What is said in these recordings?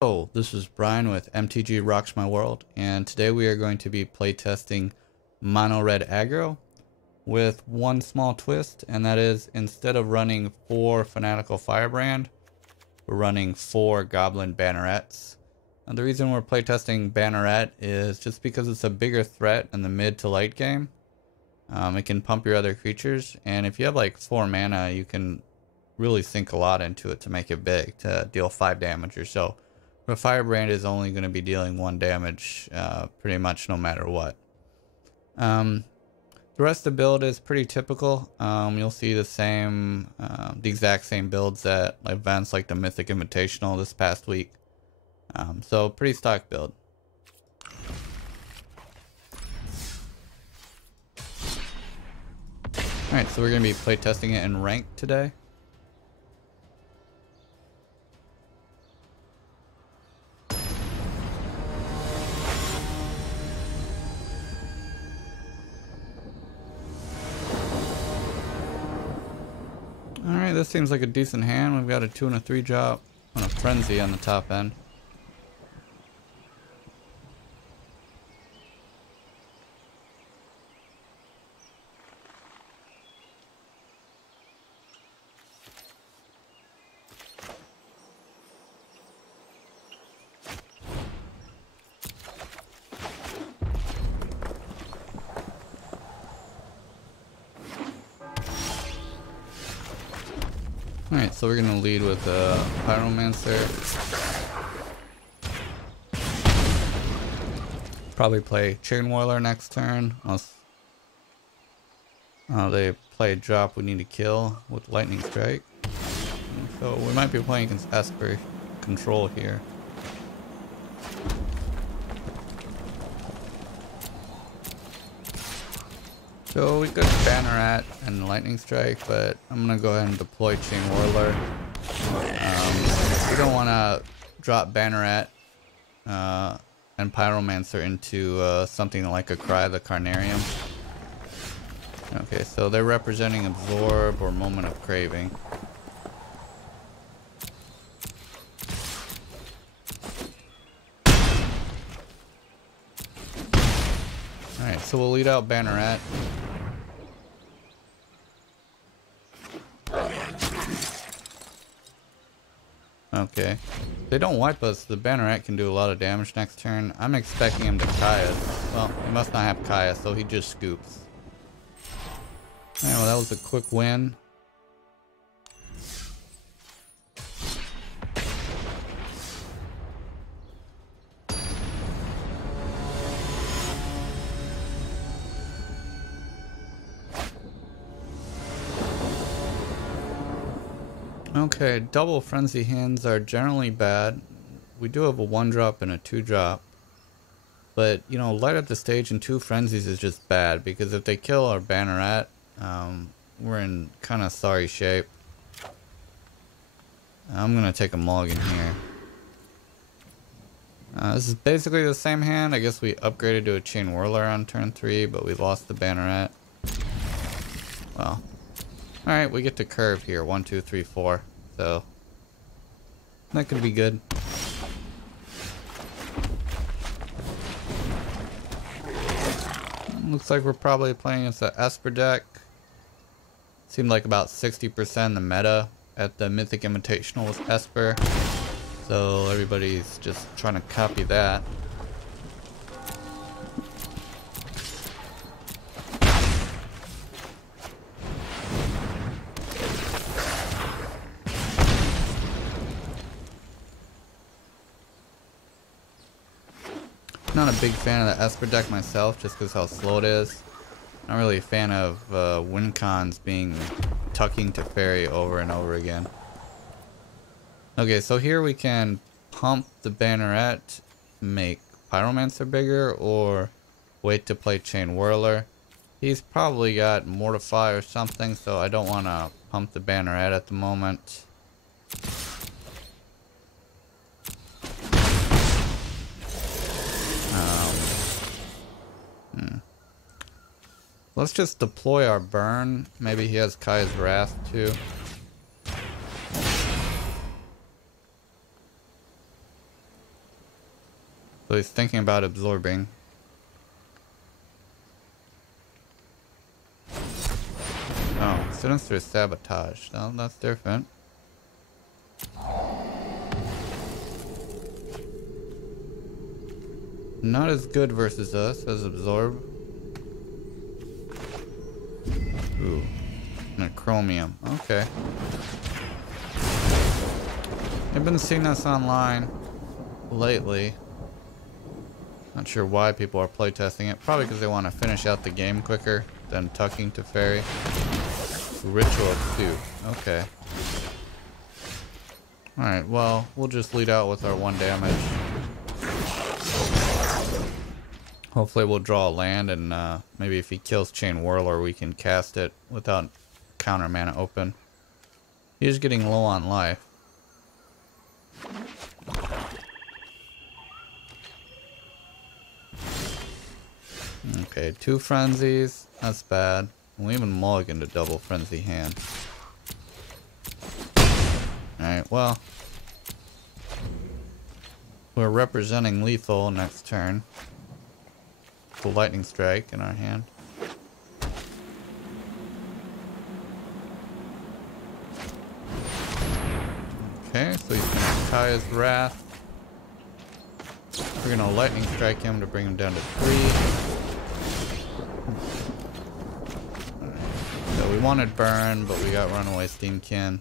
Hello, this is Brian with MTG Rocks My World, and today we are going to be playtesting Mono-Red Aggro with one small twist, and that is instead of running 4 Fanatical Firebrand, we're running 4 Goblin Bannerets. And the reason we're playtesting Banneret is just because it's a bigger threat in the mid to late game. It can pump your other creatures, and if you have like 4 mana, you can really sink a lot into it to make it big, to deal 5 damage or so. But Firebrand is only going to be dealing 1 damage pretty much no matter what. The rest of the build is pretty typical. You'll see the exact same builds at events like the Mythic Invitational this past week. So pretty stock build. Alright, so we're going to be playtesting it in ranked today. Alright, this seems like a decent hand. We've got a 2 and a 3 drop and a Frenzy on the top end. Alright, so we're going to lead with Pyromancer. Probably play Chain Whirler next turn. Unless they play a drop we need to kill with Lightning Strike. So we might be playing against Esper control here. So we could Banneret and Lightning Strike, but I'm going to go ahead and deploy Chain Whirler. We don't want to drop Banneret and Pyromancer into something like a Cry the Carnarium. Okay, so they're representing Absorb or Moment of Craving. Alright, so we'll lead out Banneret. Okay. If they don't wipe us, the Banneret can do a lot of damage next turn. I'm expecting him to Kaya. Well, he must not have Kaya, so he just scoops. Alright, well that was a quick win. Okay, double Frenzy hands are generally bad. We do have a 1-drop and a 2-drop. But, you know, light up the stage and 2 Frenzies is just bad, because if they kill our Banneret, we're in kind of sorry shape. I'm going to take a mulligan here. This is basically the same hand. I guess we upgraded to a Chain Whirler on turn 3, but we lost the Banneret. Well. Alright, we get to curve here. 1, 2, 3, 4. So that could be good. Looks like we're probably playing against the Esper deck. Seemed like about 60% the meta at the Mythic Invitational was Esper. So everybody's just trying to copy that. Not a big fan of the Esper deck myself, just because how slow it is. Not really a fan of win cons being tucking to Fairy over and over again. Okay, so here we can pump the Banneret, make Pyromancer bigger, or wait to play Chain Whirler. He's probably got Mortify or something, so I don't want to pump the Banneret at the moment. Let's just deploy our burn. Maybe he has Kaya's Wrath too. So he's thinking about absorbing. Oh, Sinister Sabotage. No, that's different. Not as good versus us as Absorb. Ooh. McCormick. Okay. I've been seeing this online lately. Not sure why people are playtesting it. Probably because they want to finish out the game quicker than tucking to Fairy. Ritual Suit. Okay. Alright, well, we'll just lead out with our 1 damage. Hopefully we'll draw a land, and maybe if he kills Chain Whirler, we can cast it without counter mana open. He's getting low on life. Okay, 2 frenzies. That's bad. We even mulligan to double frenzy hand. Alright, well. We're representing lethal next turn. The lightning strike in our hand. Okay, so he's gonna tie his wrath. We're gonna lightning strike him to bring him down to 3. So we wanted burn, but we got runaway Steamkin.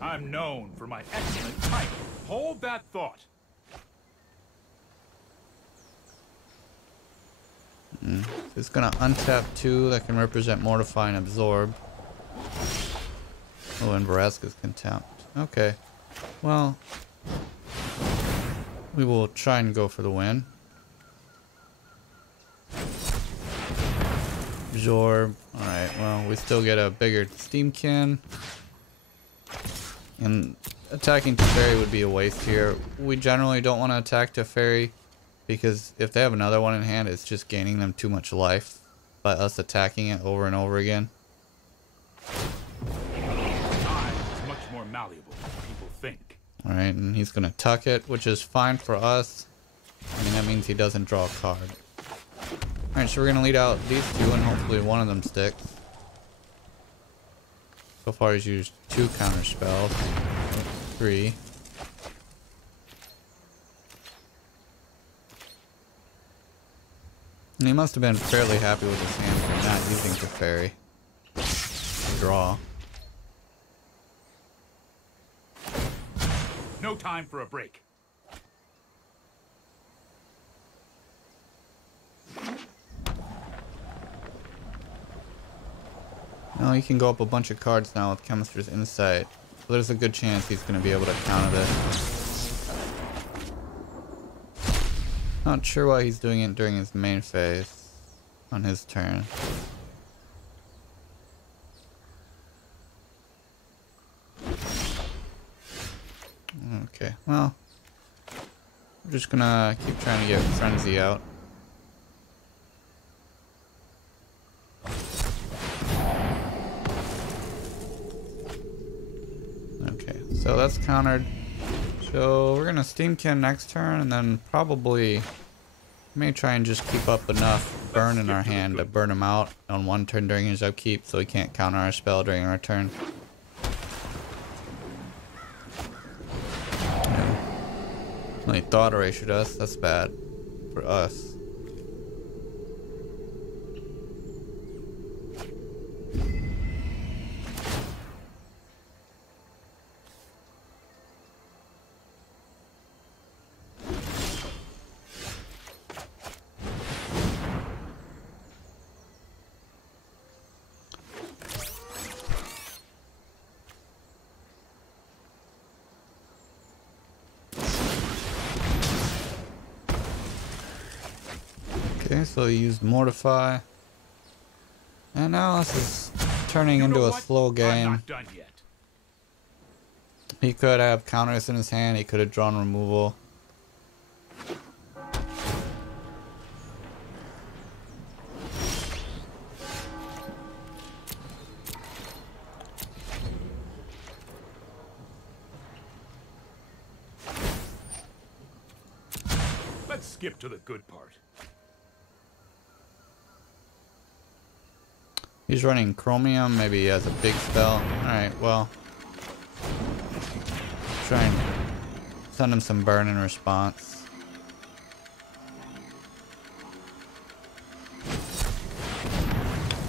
I'm known for my excellent type. Hold that thought. It's gonna untap 2 that can represent Mortify and Absorb. Oh, and Vraska's Contempt. Okay. Well, we will try and go for the win. Absorb. Alright, well, we still get a bigger Steamkin. And attacking Teferi would be a waste here. We generally don't want to attack Teferi because if they have another one in hand, it's just gaining them too much life by us attacking it over and over again. Time is much more malleable than people think. Alright, and he's going to tuck it, which is fine for us. I mean, that means he doesn't draw a card. Alright, so we're going to lead out these 2 and hopefully one of them sticks. So far he's used 2 counter spells. 3. And he must have been fairly happy with his hand for not using Teferi. Draw. No time for a break. No, he can go up a bunch of cards now with Chemist's Insight. So there's a good chance he's going to be able to counter this. Not sure why he's doing it during his main phase on his turn. Okay, well, we're just gonna keep trying to get Frenzy out. Okay, so that's countered. So we're gonna Steamkin next turn, and then probably may try and just keep up enough burn in our hand to burn him out on 1 turn during his upkeep, so he can't counter our spell during our turn. He thought erased us. That's bad for us. Okay, so he used Mortify. And now this is turning into a slow game. I'm not done yet. He could have counters in his hand, he could have drawn removal. skip to the good part. He's running Chromium. Maybe he has a big spell. Alright, well. Try and send him some burn in response.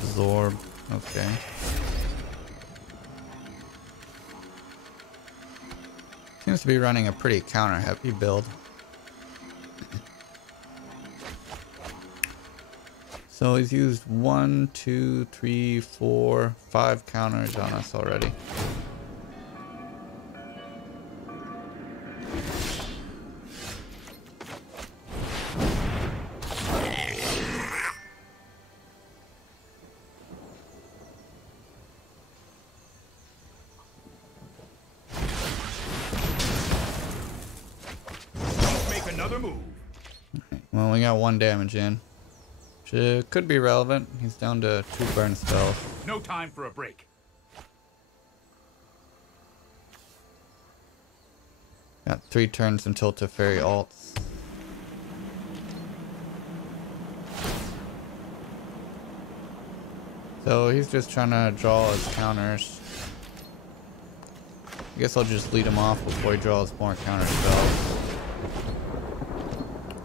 Absorb. Okay. Seems to be running a pretty counter-heavy build. So he's used 1, 2, 3, 4, 5 counters on us already. Don't make another move. Right, well, we got 1 damage in. Which could be relevant. He's down to 2 burn spells. No time for a break. Got 3 turns until Teferi ults. So he's just trying to draw his counters. I guess I'll just lead him off before he draws more counter spells.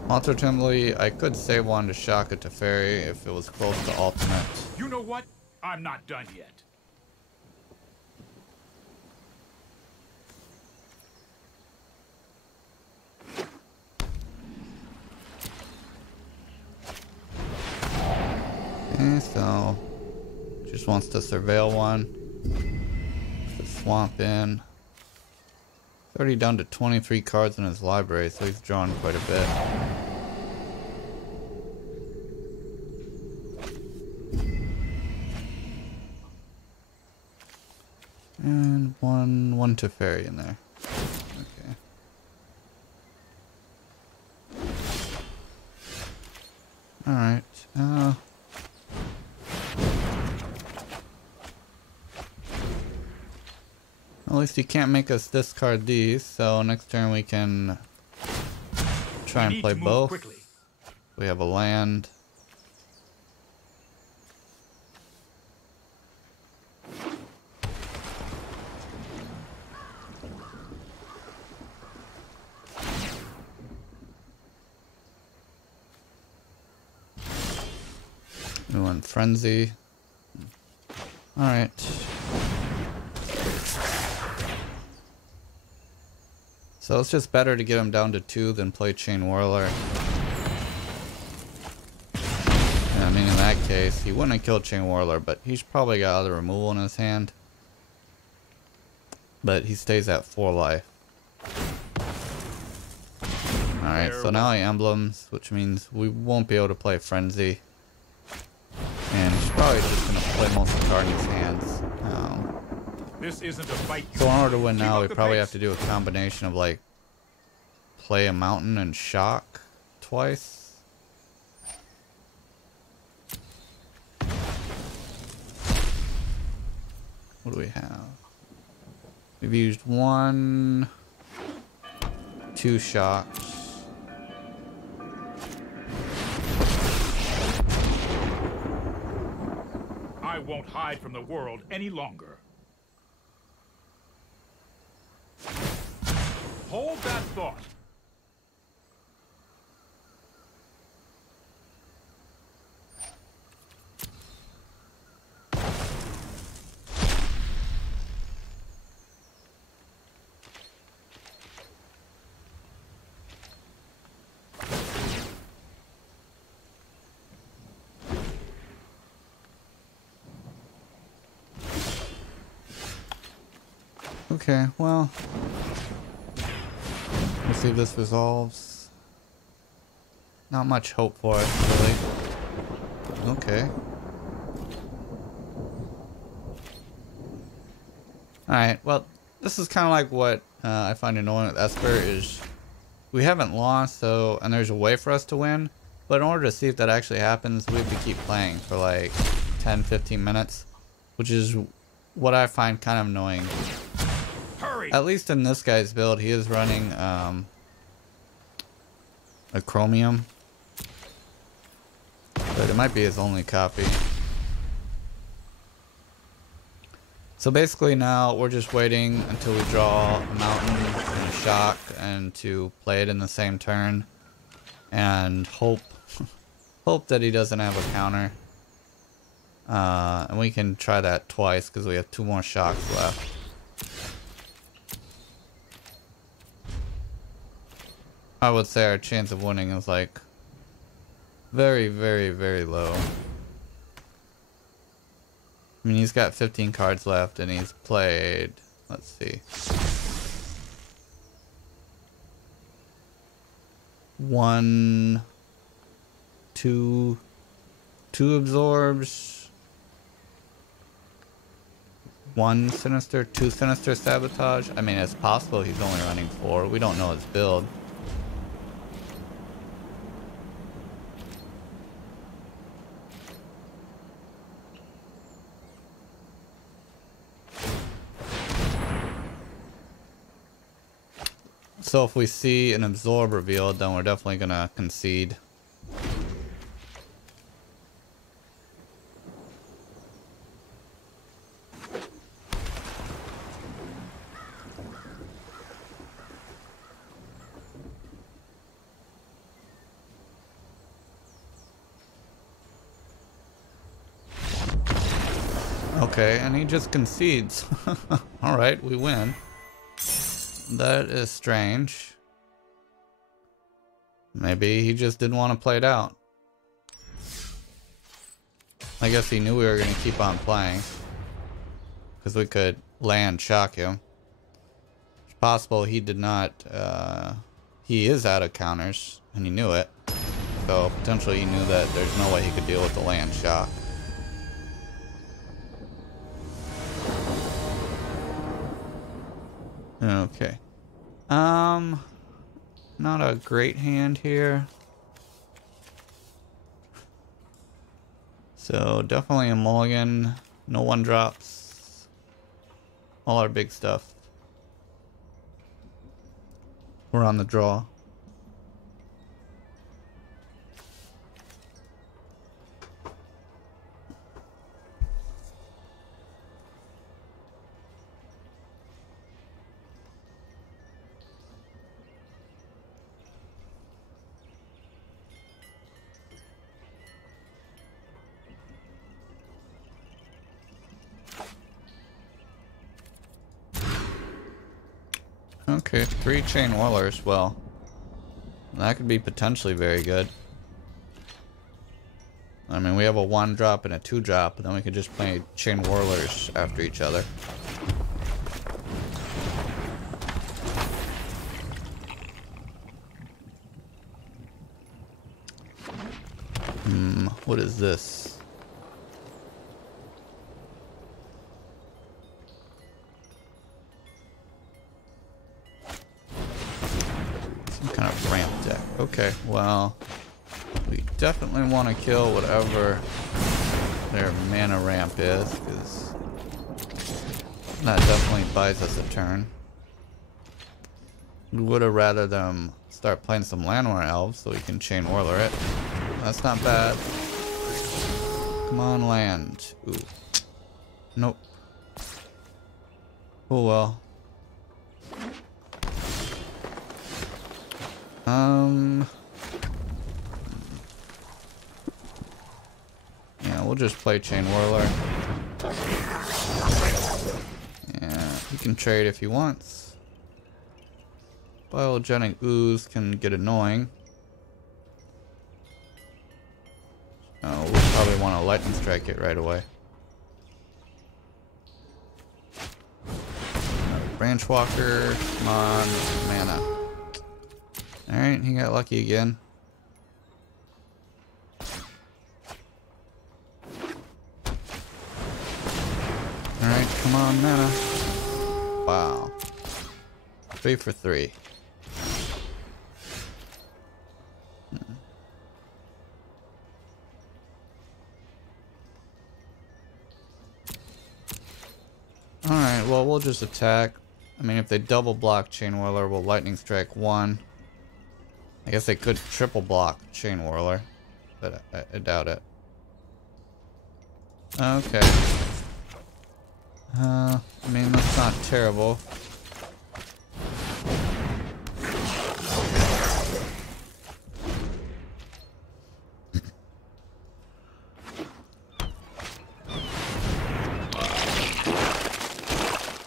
Alternatively, I could save one to shock a Teferi if it was close to ultimate. You know what? I'm not done yet. Okay, so just wants to surveil one. Just swamp in. He's already down to 23 cards in his library, so he's drawn quite a bit. And one Teferi in there. Okay. Alright. At least he can't make us discard these, so next turn we can try and play both. Quickly. We have a land. We want Frenzy. Alright. So it's just better to get him down to 2 than play Chain Whirler. And I mean, in that case, he wouldn't have killed Chain Whirler, but he's probably got other removal in his hand. But he stays at 4 life. Alright, so now he emblems, which means we won't be able to play Frenzy. And he's probably just going to play most of the card in his hands. This isn't a fight. So in order to win now, we probably have to do a combination of like play a mountain and shock twice. What do we have? We've used 1, 2 shocks. I won't hide from the world any longer. Hold that thought. Okay, well, let's see if this resolves. Not much hope for it, really. Okay. Alright, well, this is kind of like what I find annoying with Esper is we haven't lost, so, and there's a way for us to win, but in order to see if that actually happens, we have to keep playing for like 10-15 minutes, which is what I find kind of annoying. Hurry. At least in this guy's build, he is running a chromium. But it might be his only copy. So basically now we're just waiting until we draw a mountain and a shock and to play it in the same turn. And hope that he doesn't have a counter. And we can try that twice because we have 2 more shocks left. I would say our chance of winning is like very, very, very low. I mean, he's got 15 cards left and he's played, let's see. 1, 2 absorbs, 1 sinister, 2 sinister sabotage. I mean, it's possible he's only running 4. We don't know his build. So if we see an absorb revealed, then we're definitely gonna concede. Okay, and he just concedes. Alright, we win. That is strange. Maybe he just didn't want to play it out. I guess he knew we were going to keep on playing. Because we could land shock him. It's possible he did not... he is out of counters, and he knew it. So potentially he knew that there's no way he could deal with the land shock. Okay. Not a great hand here. So definitely a mulligan. No 1-drops. All our big stuff. We're on the draw. Okay, 3 chain whirlers. Well, that could be potentially very good. I mean, we have a 1-drop and a 2-drop, and then we could just play chain whirlers after each other. What is this? Kind of ramp deck. Okay, well, we definitely want to kill whatever their mana ramp is, because that definitely buys us a turn. We would have rather them start playing some Landwar Elves so we can chain whirler it. That's not bad. Come on, land. Ooh. Nope. Oh well. Yeah, we'll just play Chain Whirler. Yeah, he can trade if he wants. Biogenic Ooze can get annoying. Oh, we'll probably want to Lightning Strike it right away. Branch Walker, come on, mana. Alright, he got lucky again. Alright, come on, mana. Wow. 3 for 3. Alright, well, we'll just attack. I mean, if they double block Chain Whirler, we'll Lightning Strike 1. I guess they could triple block Chain Whirler, but I doubt it. Okay. I mean, that's not terrible.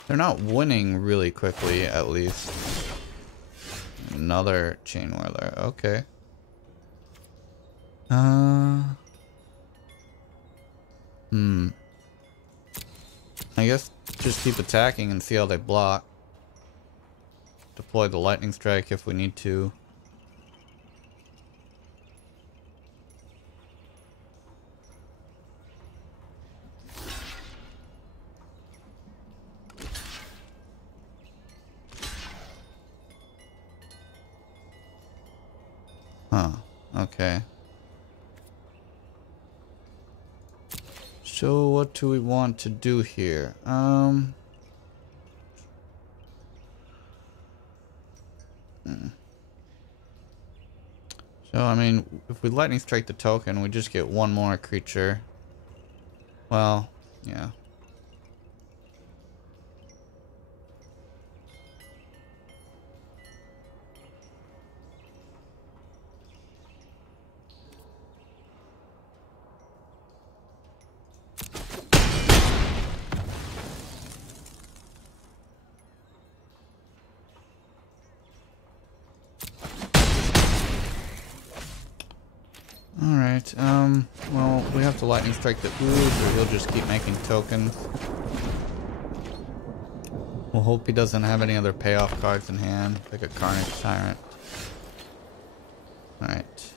They're not winning really quickly, at least. Another Chain Whirler. Okay. I guess just keep attacking and see how they block. Deploy the lightning strike if we need to. Huh. Okay. So what do we want to do here? So I mean, if we lightning strike the token, we just get one more creature. Well, yeah. Alright, well, we have to lightning strike the ooze, or he'll just keep making tokens. We'll hope he doesn't have any other payoff cards in hand, like a Carnage Tyrant. Alright.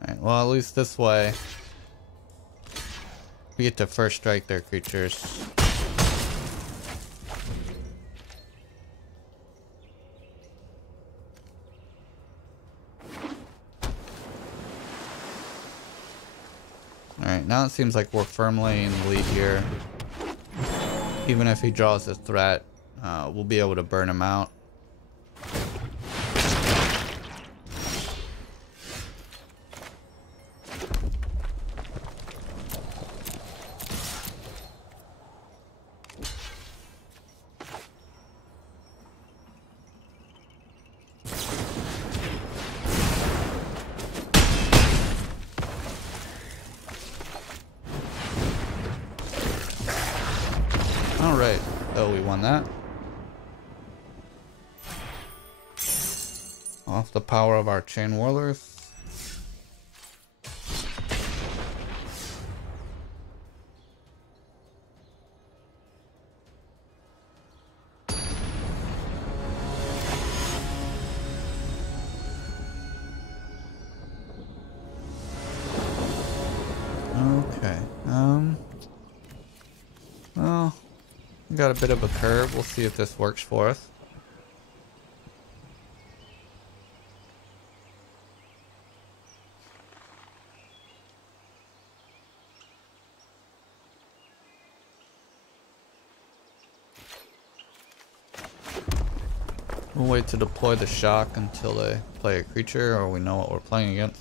Alright, well, at least this way we get to first strike their creatures. Alright, now it seems like we're firmly in the lead here. Even if he draws a threat, we'll be able to burn him out. Alright, oh, we won that. Off the power of our Chain Whirlers. Okay, well, we got a bit of a curve. We'll see if this works for us. We'll wait to deploy the shock until they play a creature or we know what we're playing against.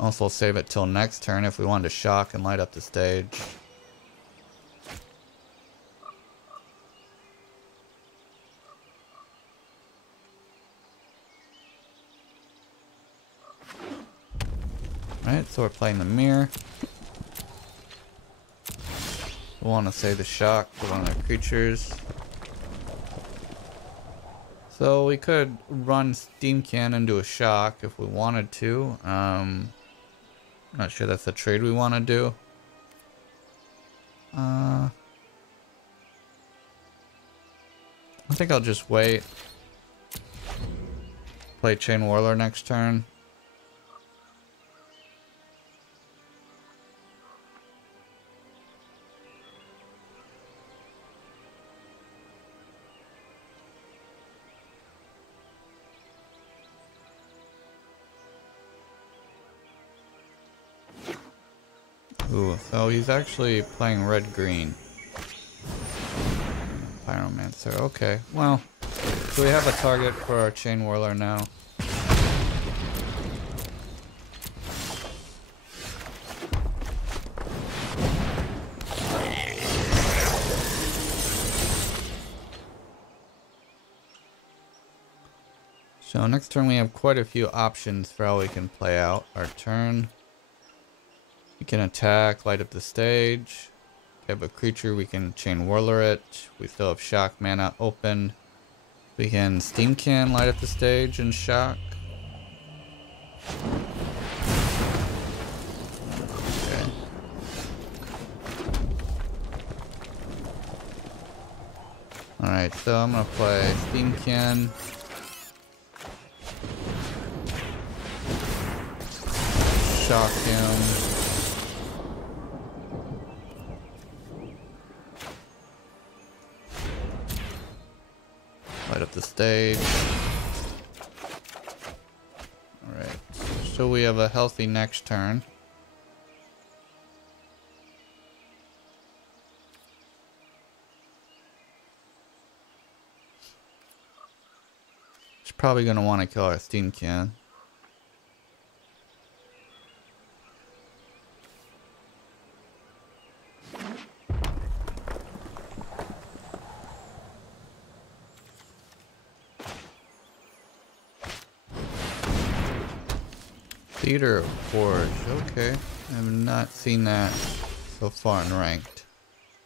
Also save it till next turn if we want to shock and light up the stage. Alright, so we're playing the mirror. We want to save the shock for one of their creatures. So we could run Steam Cannon into a shock if we wanted to. Not sure that's the trade we want to do. I think I'll just wait. Play Chain Whirler next turn. Ooh, so he's actually playing red-green. Pyromancer, okay. Well, so we have a target for our Chain Whirler now. So next turn we have quite a few options for how we can play out our turn. We can attack, light up the stage. We have a creature, we can Chain Whirler it. We still have shock mana open. We can Steam Can, light up the stage, and shock. Okay. Alright, so I'm gonna play Steam Can. Shock him. Light up the stage. Alright, so we have a healthy next turn. He's probably going to want to kill our Steam Can. Theater of Forge, okay. I have not seen that so far in ranked.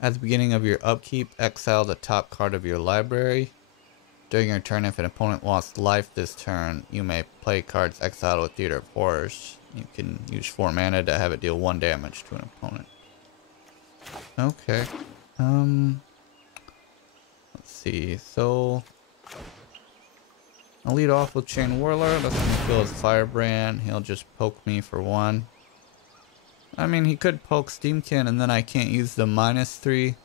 At the beginning of your upkeep, exile the top card of your library. During your turn, if an opponent lost life this turn, you may play cards exiled with Theater of Horrors. You can use 4 mana to have it deal 1 damage to an opponent. Okay. Let's see, so I'll lead off with Chain Whirler. Let him kill his Firebrand. He'll just poke me for 1. I mean, he could poke Steam Can and then I can't use the -3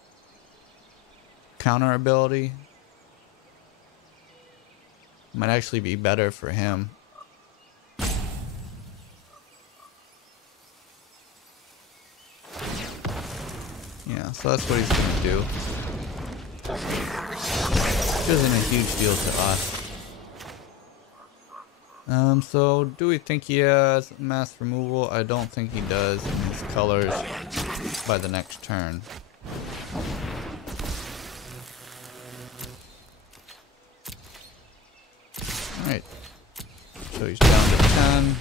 counter ability. Might actually be better for him. Yeah, so that's what he's gonna do. Which isn't a huge deal to us. So do we think he has mass removal? I don't think he does in his colors by the next turn. Alright. So he's down to 10.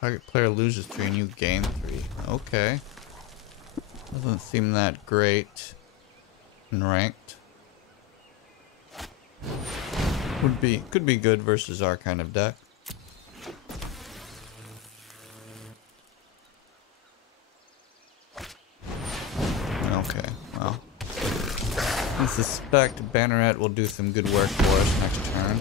Target player loses 3 and you gain 3. Okay. Doesn't seem that great. Ranked could be good versus our kind of deck. Okay, well, I suspect Banneret will do some good work for us next turn.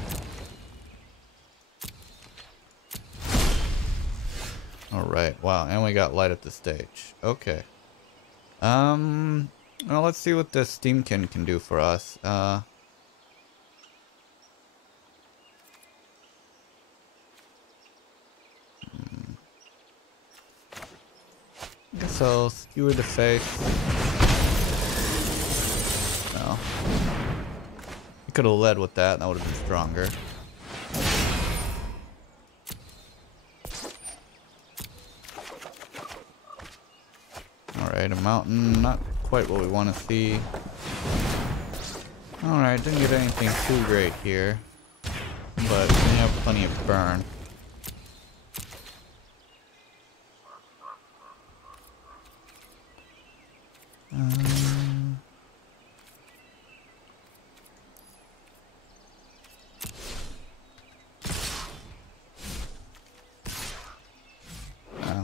All right, wow, and we got light up the stage. Okay. Well, let's see what this Steamkin can do for us. I guess I'll skewer the face. No. He could have led with that, and that would have been stronger. Alright, a mountain, not quite what we want to see. Alright, didn't get anything too great here. But we have plenty of burn.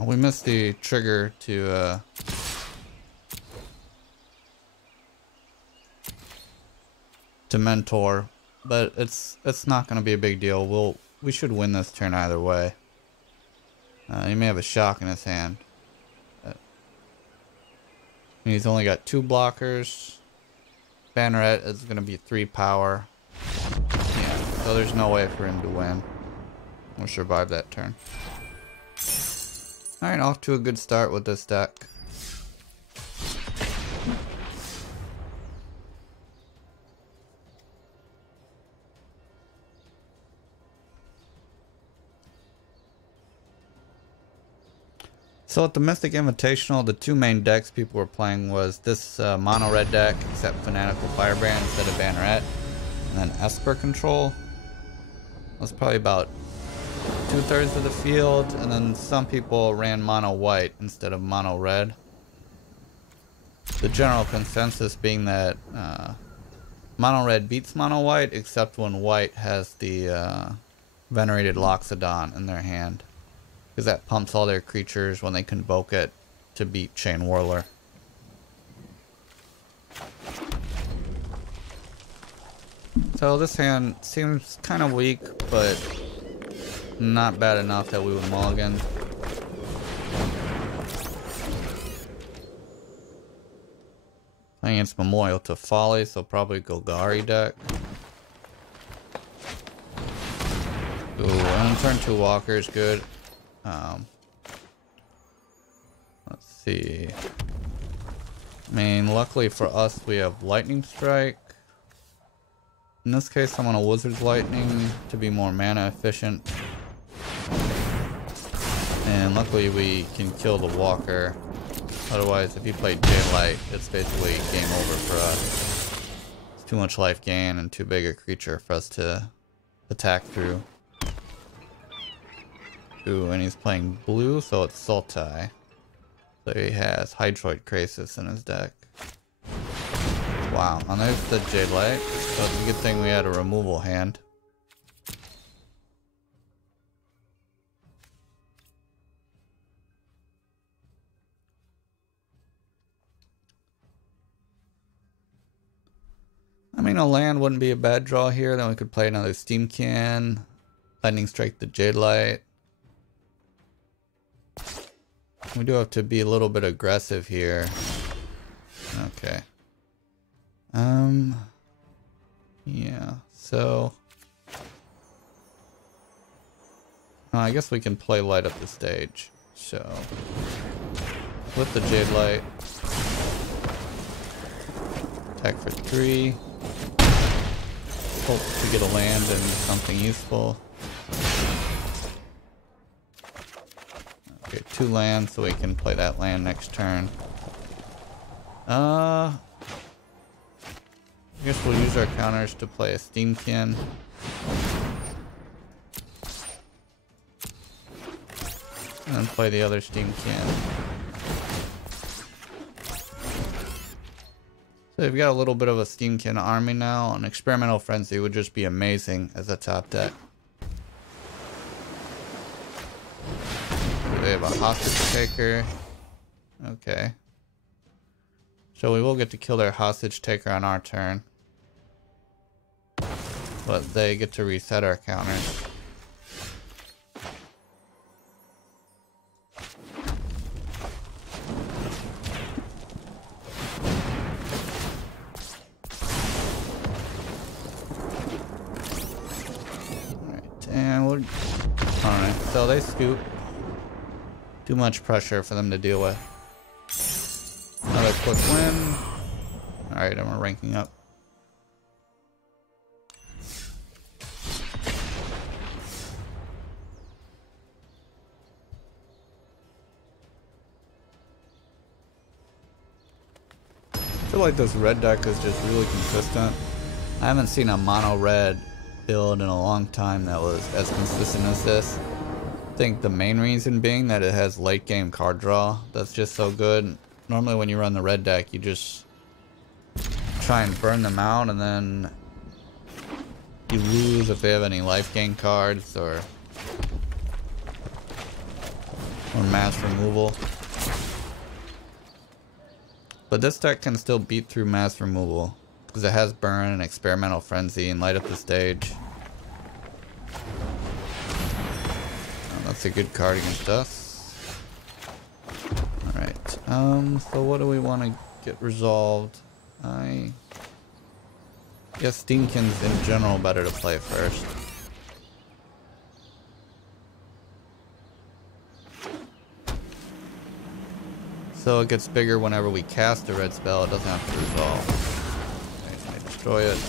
We missed the trigger to mentor, but it's not going to be a big deal. We should win this turn either way. He may have a shock in his hand. He's only got 2 blockers. Banneret is going to be 3 power. Yeah, so there's no way for him to win. We'll survive that turn. Alright, off to a good start with this deck. So at the Mythic Invitational, the two main decks people were playing was this Mono-Red deck, except Fanatical Firebrand instead of Banneret, and then Esper Control. That's probably about 2/3 of the field, and then some people ran Mono-White instead of Mono-Red. The general consensus being that Mono-Red beats Mono-White, except when White has the Venerated Loxodon in their hand. Because that pumps all their creatures when they convoke it to beat Chain Whirler. So this hand seems kind of weak, but not bad enough that we would mulligan. Playing against Memorial to Folly, so probably Golgari deck. Ooh, and turn 2 Walker is good. Let's see. I mean, luckily for us, we have Lightning Strike. In this case, I'm on a Wizard's Lightning to be more mana efficient. And luckily, we can kill the Walker. Otherwise, if he played Daylight, it's basically game over for us. It's too much life gain and too big a creature for us to attack through. Ooh, and he's playing blue, so it's Sultai. So he has Hydroid Krasis in his deck. Wow, and there's the Jade Light. So it's a good thing we had a removal hand. I mean, a land wouldn't be a bad draw here. Then we could play another Steam Can. Lightning Strike the Jade Light. We do have to be a little bit aggressive here. Okay. Yeah, so... I guess we can play light up the stage. So... with the Jade Light. Attack for 3. Hope to get a land and something useful. Okay, 2 lands, so we can play that land next turn. I guess we'll use our counters to play a Steamkin. And then play the other Steamkin. So we've got a little bit of a Steamkin army now. An Experimental Frenzy would just be amazing as a top deck. They have a Hostage Taker. Okay. So we will get to kill their Hostage Taker on our turn. But they get to reset our counters. Alright, and we'll... Alright, so they scoop. Too much pressure for them to deal with. Another quick win. Alright, and we're ranking up. I feel like this red deck is just really consistent. I haven't seen a mono-red build in a long time that was as consistent as this. I think the main reason being that it has late game card draw that's just so good. Normally when you run the red deck, you just try and burn them out, and then you lose if they have any life gain cards or mass removal. But this deck can still beat through mass removal because it has burn and Experimental Frenzy and light up the stage. That's a good card against us. Alright, so what do we want to get resolved? I guess Steamkin's in general better to play first. So it gets bigger whenever we cast a red spell. It doesn't have to resolve. Okay, so I destroy it.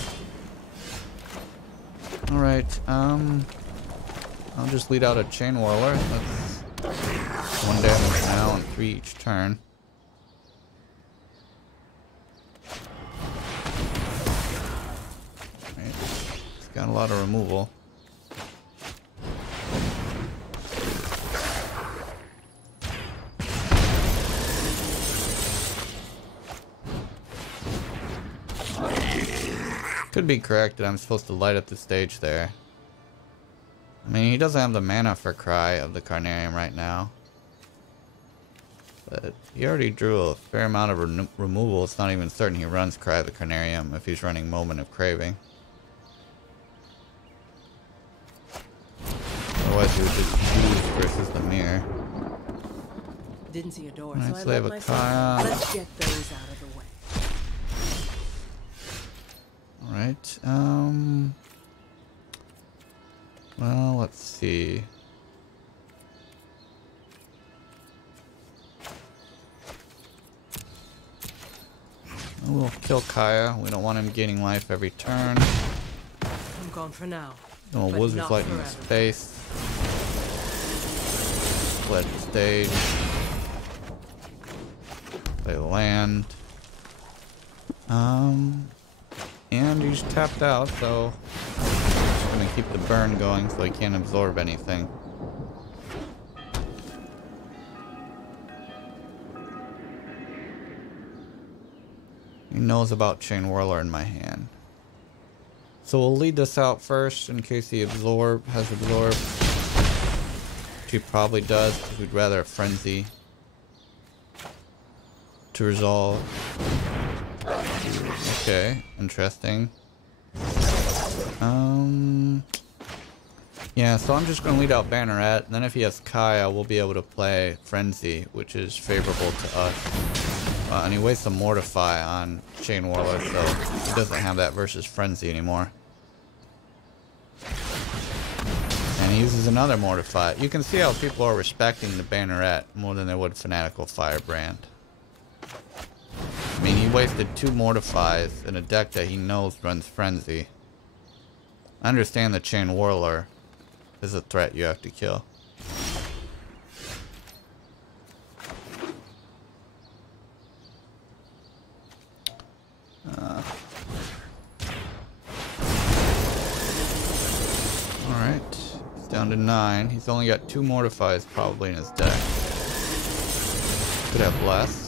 Alright, I'll just lead out a Chain Whirler. That's 1 damage now and 3 each turn. Alright, it's got a lot of removal. Could be correct that I'm supposed to light up the stage there. I mean, he doesn't have the mana for Cry of the Carnarium right now. But he already drew a fair amount of removal. It's not even certain he runs Cry of the Carnarium if he's running Moment of Craving. Otherwise he would just choose versus the mirror. Didn't see a door, Alright, so so they I have let a myself. Kaya. Let's get those out of the way. Alright, well, let's see. We'll kill Kaya. We don't want him gaining life every turn. I'm gone for now. Then we'll but Wizard's not Light in forever. space. Split stage. Play land. And he's tapped out, so I'm just gonna keep the burn going so he can't absorb anything. He knows about Chain Whirler in my hand. So we'll lead this out first in case he has absorbed. Which he probably does, because we'd rather a Frenzy to resolve. Okay, interesting. Yeah, so I'm just gonna lead out Banneret, and then if he has Kaya, we'll be able to play Frenzy, which is favorable to us. And he wastes a Mortify on Chain Whirler, so he doesn't have that versus Frenzy anymore. And he uses another Mortify. You can see how people are respecting the Banneret more than they would Fanatical Firebrand. I mean, he wasted 2 Mortifies in a deck that he knows runs Frenzy. I understand the Chain Whirler is a threat you have to kill. Alright, he's down to 9. He's only got 2 Mortifies probably in his deck. Could have less.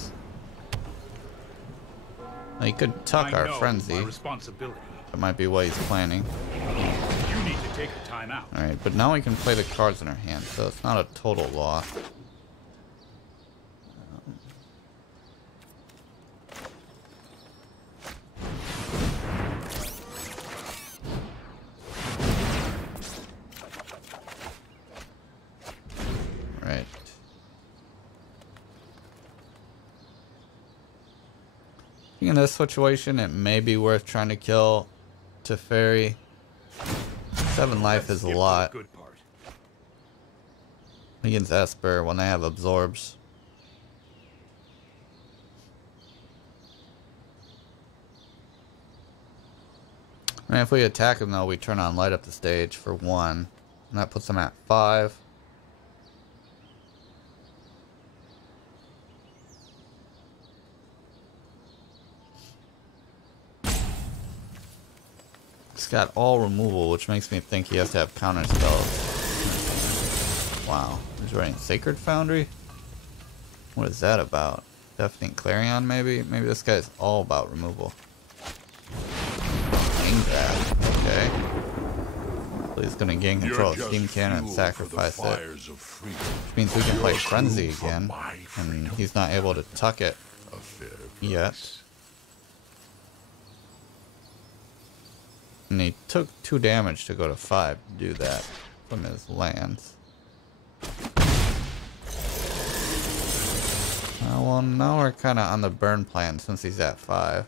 He could tuck our Frenzy. That might be what he's planning. You need to take a time out. Alright, but now we can play the cards in our hand, so it's not a total loss. Right. In this situation, it may be worth trying to kill Teferi. 7 life is a lot. Against Esper when they have absorbs. And if we attack him though, we turn on light up the stage for 1. And that puts him at 5. He's got all removal, which makes me think he has to have counter spells. Wow. He's running Sacred Foundry? What is that about? Deafening Clarion, maybe? Maybe this guy's all about removal. That. Okay. So he's gonna gain control of Steam Cannon and sacrifice it. Which means we can play Frenzy again. And he's not able to tuck it yet. And he took 2 damage to go to 5 to do that from his lands. Well, now we're kind of on the burn plan since he's at 5.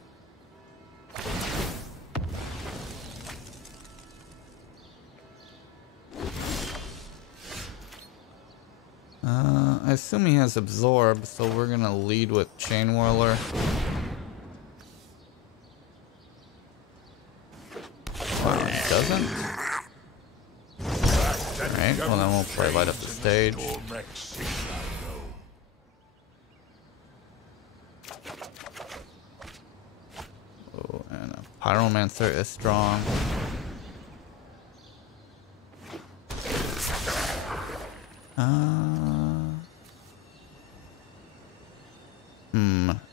I assume he has Absorb, so we're gonna lead with Chain Whirler. Oh, he doesn't? Alright, well then we'll play Light Up the Stage. Oh, and a Pyromancer is strong.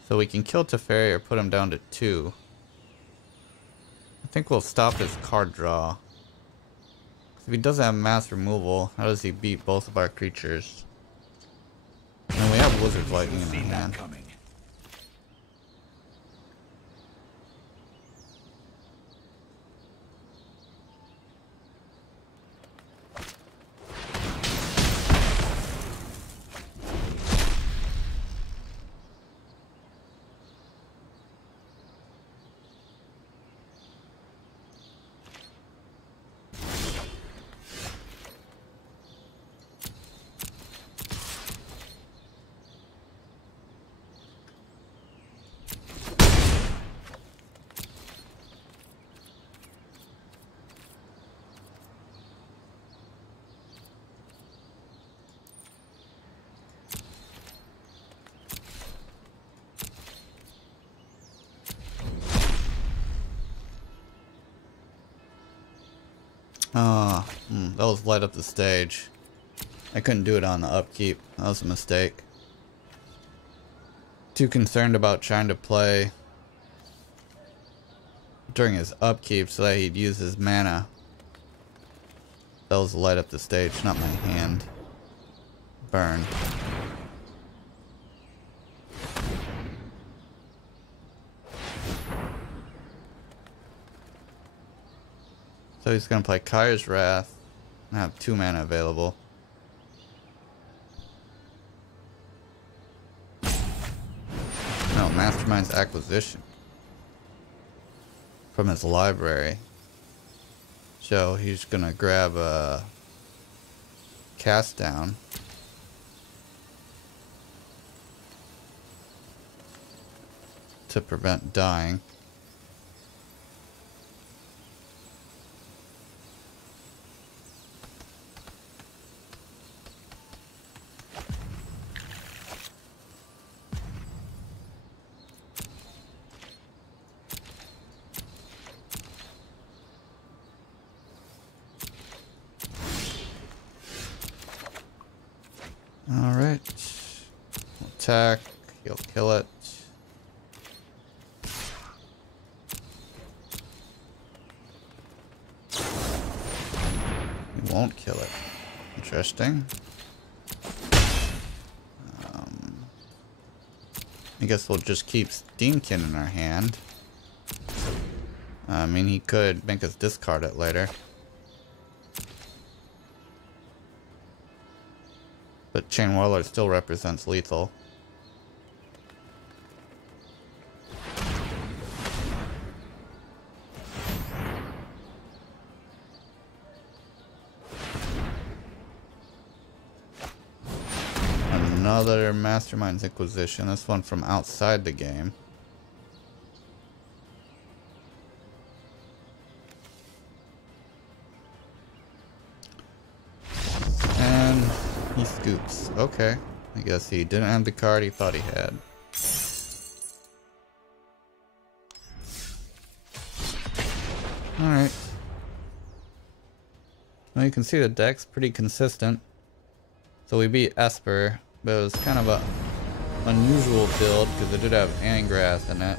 So we can kill Teferi or put him down to 2. I think we'll stop his card draw. If he doesn't have mass removal, how does he beat both of our creatures? And we have Wizard Lightning in our hand. That was Light Up the Stage. I couldn't do it on the upkeep. That was a mistake. Too concerned about trying to play during his upkeep so that he'd use his mana. That was Light Up the Stage, not my hand. Burn. So he's gonna play Kaya's Wrath and have 2 mana available. No, Mastermind's Acquisition from his library. So he's gonna grab a Cast Down. To prevent dying. Alright. Attack. He'll kill it. He won't kill it. Interesting. I guess we'll just keep Steamkin in our hand. I mean, he could make us discard it later. But Chain Whirler still represents lethal. Another Mastermind's Inquisition, this one from outside the game. And he scoops. Okay. I guess he didn't have the card he thought he had. Alright. Well, you can see the deck's pretty consistent. So we beat Esper, but it was kind of a unusual build because it did have Angrass in it.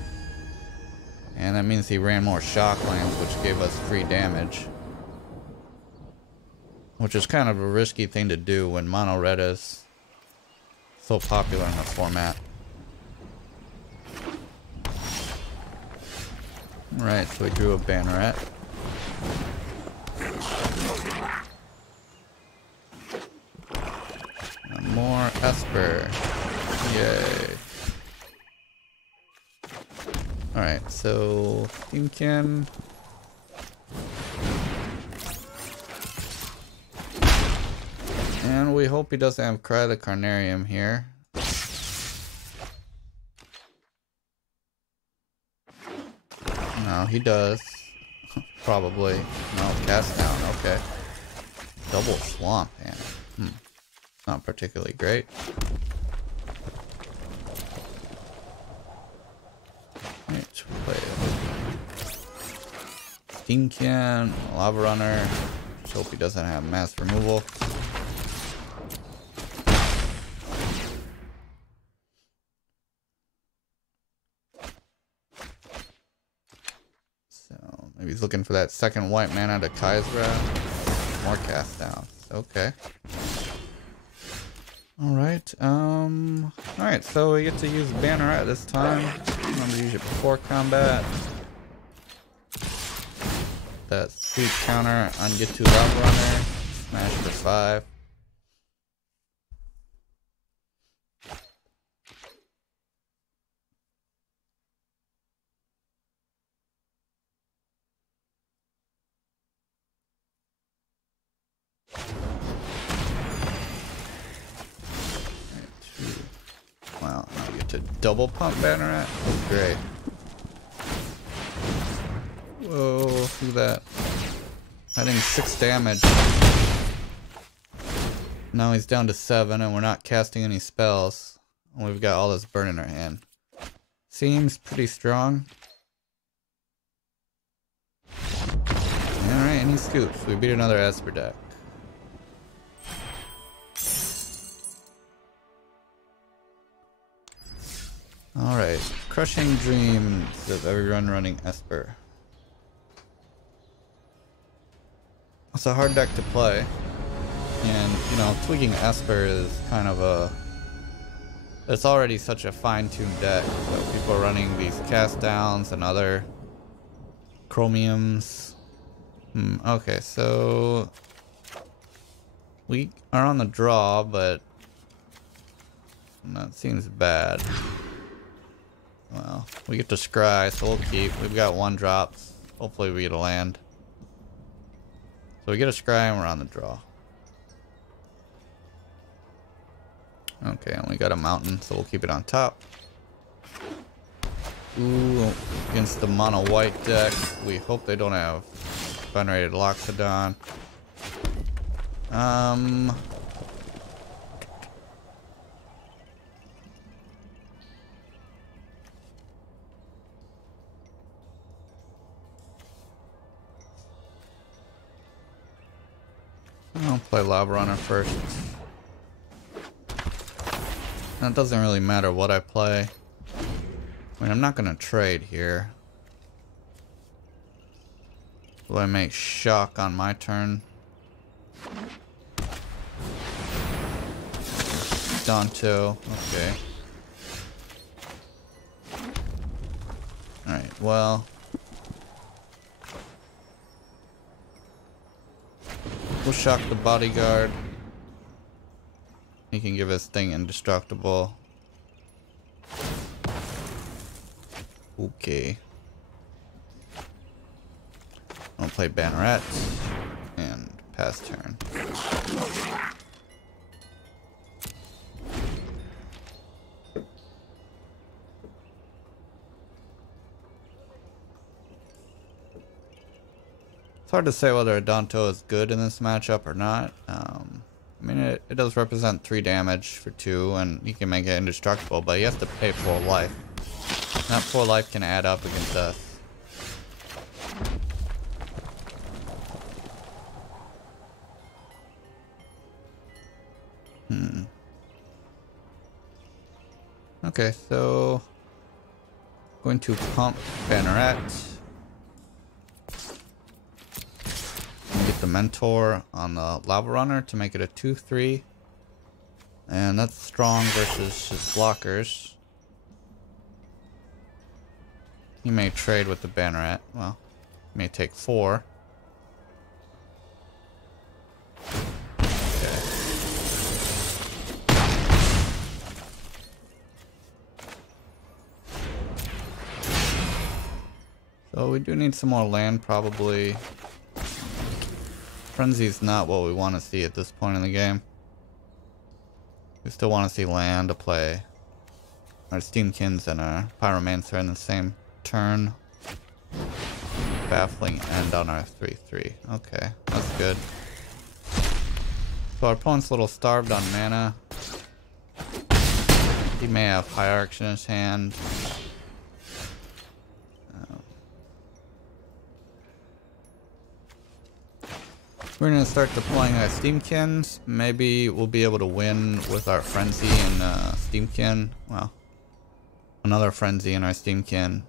And that means he ran more Shocklands, which gave us free damage. Which is kind of a risky thing to do when Mono-Red is so popular in the format. Alright, so we drew a Banneret. And more Esper. Yay. Alright, so Steamkin. And we hope he doesn't have Cry the Carnarium here. No, he does. Probably. No, cast down. Okay. Double Swamp Hand. Not particularly great. Right, play Steam Can, Lava Runner. Just hope he doesn't have mass removal. So maybe he's looking for that second white mana to Kai's Wrath. More cast downs. Okay. Alright, alright, so we get to use Banneret this time. I'm gonna use it before combat. That sweet counter on get to Lava Runner. Smash for 5. Wow, now we get to double pump Banneret. That's great. Whoa, look at that. Adding 6 damage. Now he's down to 7 and we're not casting any spells. And we've got all this burn in our hand. Seems pretty strong. Alright, and he scoops. We beat another Esper deck. Alright, Crushing Dreams of everyone running Esper. It's a hard deck to play. And, you know, tweaking Esper is kind of a... It's already such a fine-tuned deck. So people are running these cast downs and other chromiums. Okay, so... We are on the draw, but... That seems bad. Well, we get to scry, so we'll keep. We've got 1 drops. Hopefully we get a land. So we get a scry and we're on the draw. Okay, and we got a mountain, so we'll keep it on top. Ooh, against the mono white deck. We hope they don't have Venerated Loxodon. I'll play Lava Runner first. And it doesn't really matter what I play. I mean, I'm not gonna trade here. Will I make shock on my turn? Danto, okay. Alright, well. We'll shock the bodyguard. He can give his thing indestructible. Okay. I'll play Banneret and pass turn. It's hard to say whether a Danto is good in this matchup or not. I mean, it does represent 3 damage for 2, and he can make it indestructible, but he has to pay 4 life. That 4 life can add up against us. Okay, so going to pump Banneret. Get the Mentor on the Lava Runner to make it a 2/3. And that's strong versus his blockers. He may trade with the Banneret. Well, he may take 4. Okay. So we do need some more land, probably. Frenzy's not what we want to see at this point in the game. We still want to see land to play our Steamkins and our Pyromancer in the same turn. Baffling end on our 3/3. Okay, that's good. So our opponent's a little starved on mana. He may have Hierarch in his hand. We're gonna start deploying our Steamkins. Maybe we'll be able to win with our Frenzy and Steamkin. Well, another Frenzy in our Steamkin.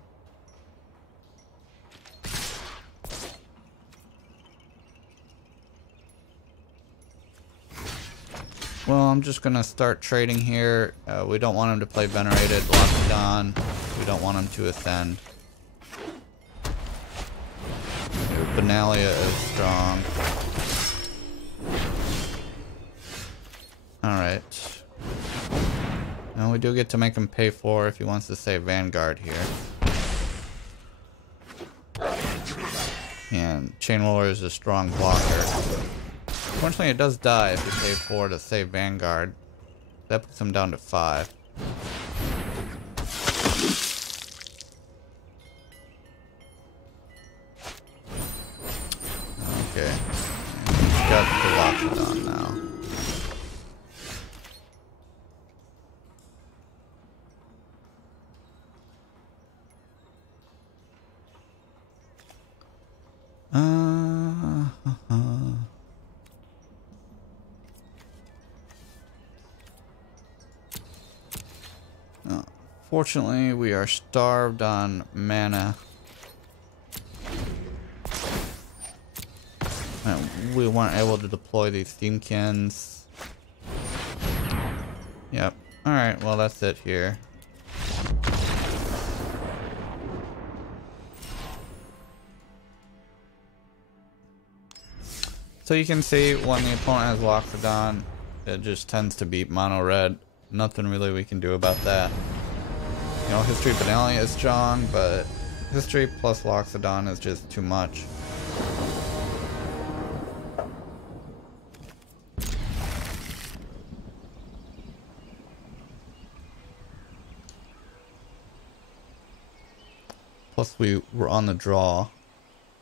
Well, I'm just gonna start trading here. We don't want him to play Venerated Loxodon. We don't want him to ascend. Benalia is strong. Alright. Now we do get to make him pay 4 if he wants to save Vanguard here. And Chain Roller is a strong blocker. Unfortunately, it does die if you pay 4 to save Vanguard. That puts him down to 5. Okay. And he's got the Loxodon now. Fortunately, we are starved on mana. And we weren't able to deploy these Steamkins. Yep. Alright, well that's it here. So you can see when the opponent has Loxodon, it just tends to beat Mono-Red. Nothing really we can do about that. You know, History Benalia is strong, but History plus Loxodon is just too much. Plus we were on the draw,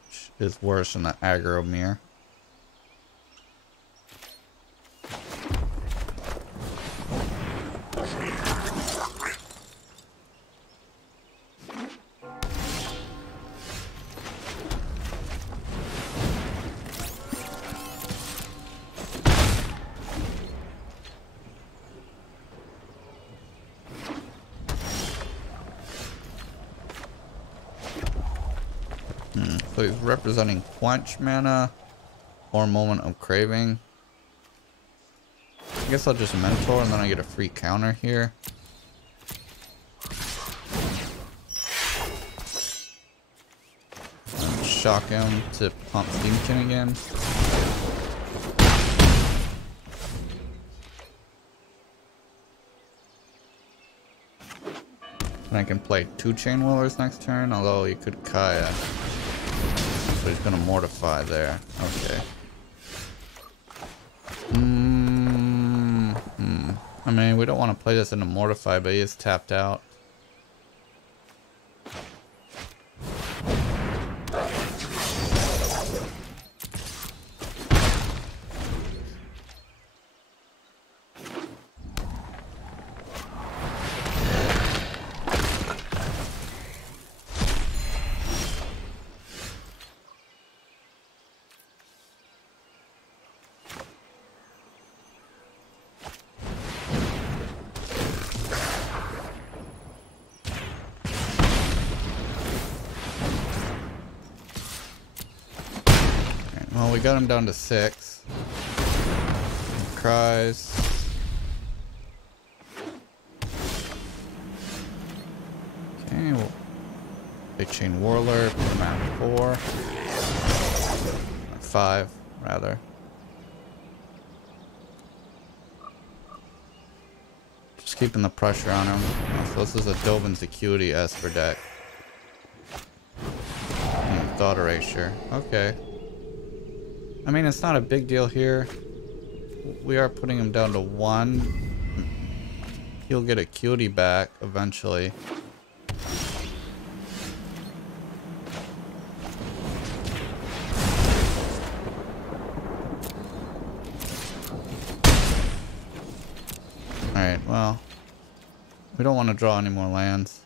which is worse than the aggro mirror. So he's representing Quench mana or Moment of Craving. I guess I'll just Mentor and then I get a free counter here. And shock him to pump Steamkin again. And I can play 2 Chain Whirlers next turn, although you could Kaya. So he's gonna Mortify there. Okay. I mean, we don't want to play this into Mortify, but he is tapped out. Well, we got him down to 6. He cries. Okay, we'll Big Chain Whirler, put him at 4. Or 5, rather. Just keeping the pressure on him. So this is a Dovin Acuity Esper deck. And Thought Erasure. Okay. I mean, it's not a big deal here. We are putting him down to 1. he'll get a cutie back eventually. Alright, well, we don't want to draw any more lands.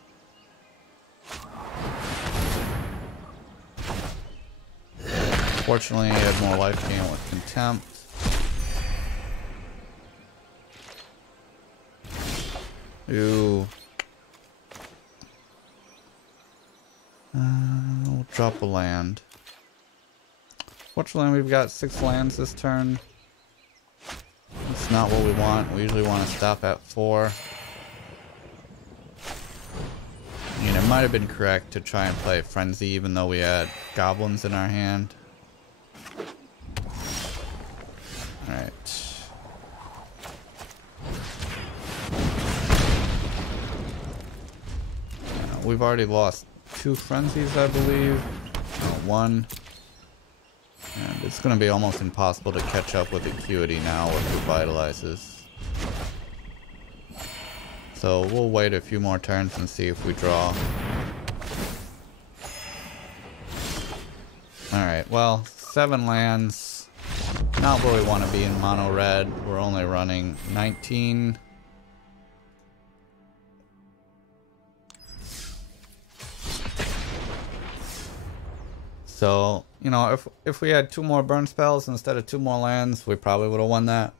Fortunately, I had more life gain with Contempt. Ooh. We'll drop a land. Fortunately, we've got 6 lands this turn. That's not what we want. We usually want to stop at 4. I mean, it might have been correct to try and play Frenzy even though we had goblins in our hand. Alright. We've already lost 2 Frenzies, I believe. 1. And it's going to be almost impossible to catch up with Acuity now with Revitalizes. So we'll wait a few more turns and see if we draw. Alright, well, 7 lands. Not where we want to be in Mono-Red. We're only running 19. So, you know, if we had 2 more burn spells instead of 2 more lands, we probably would have won that.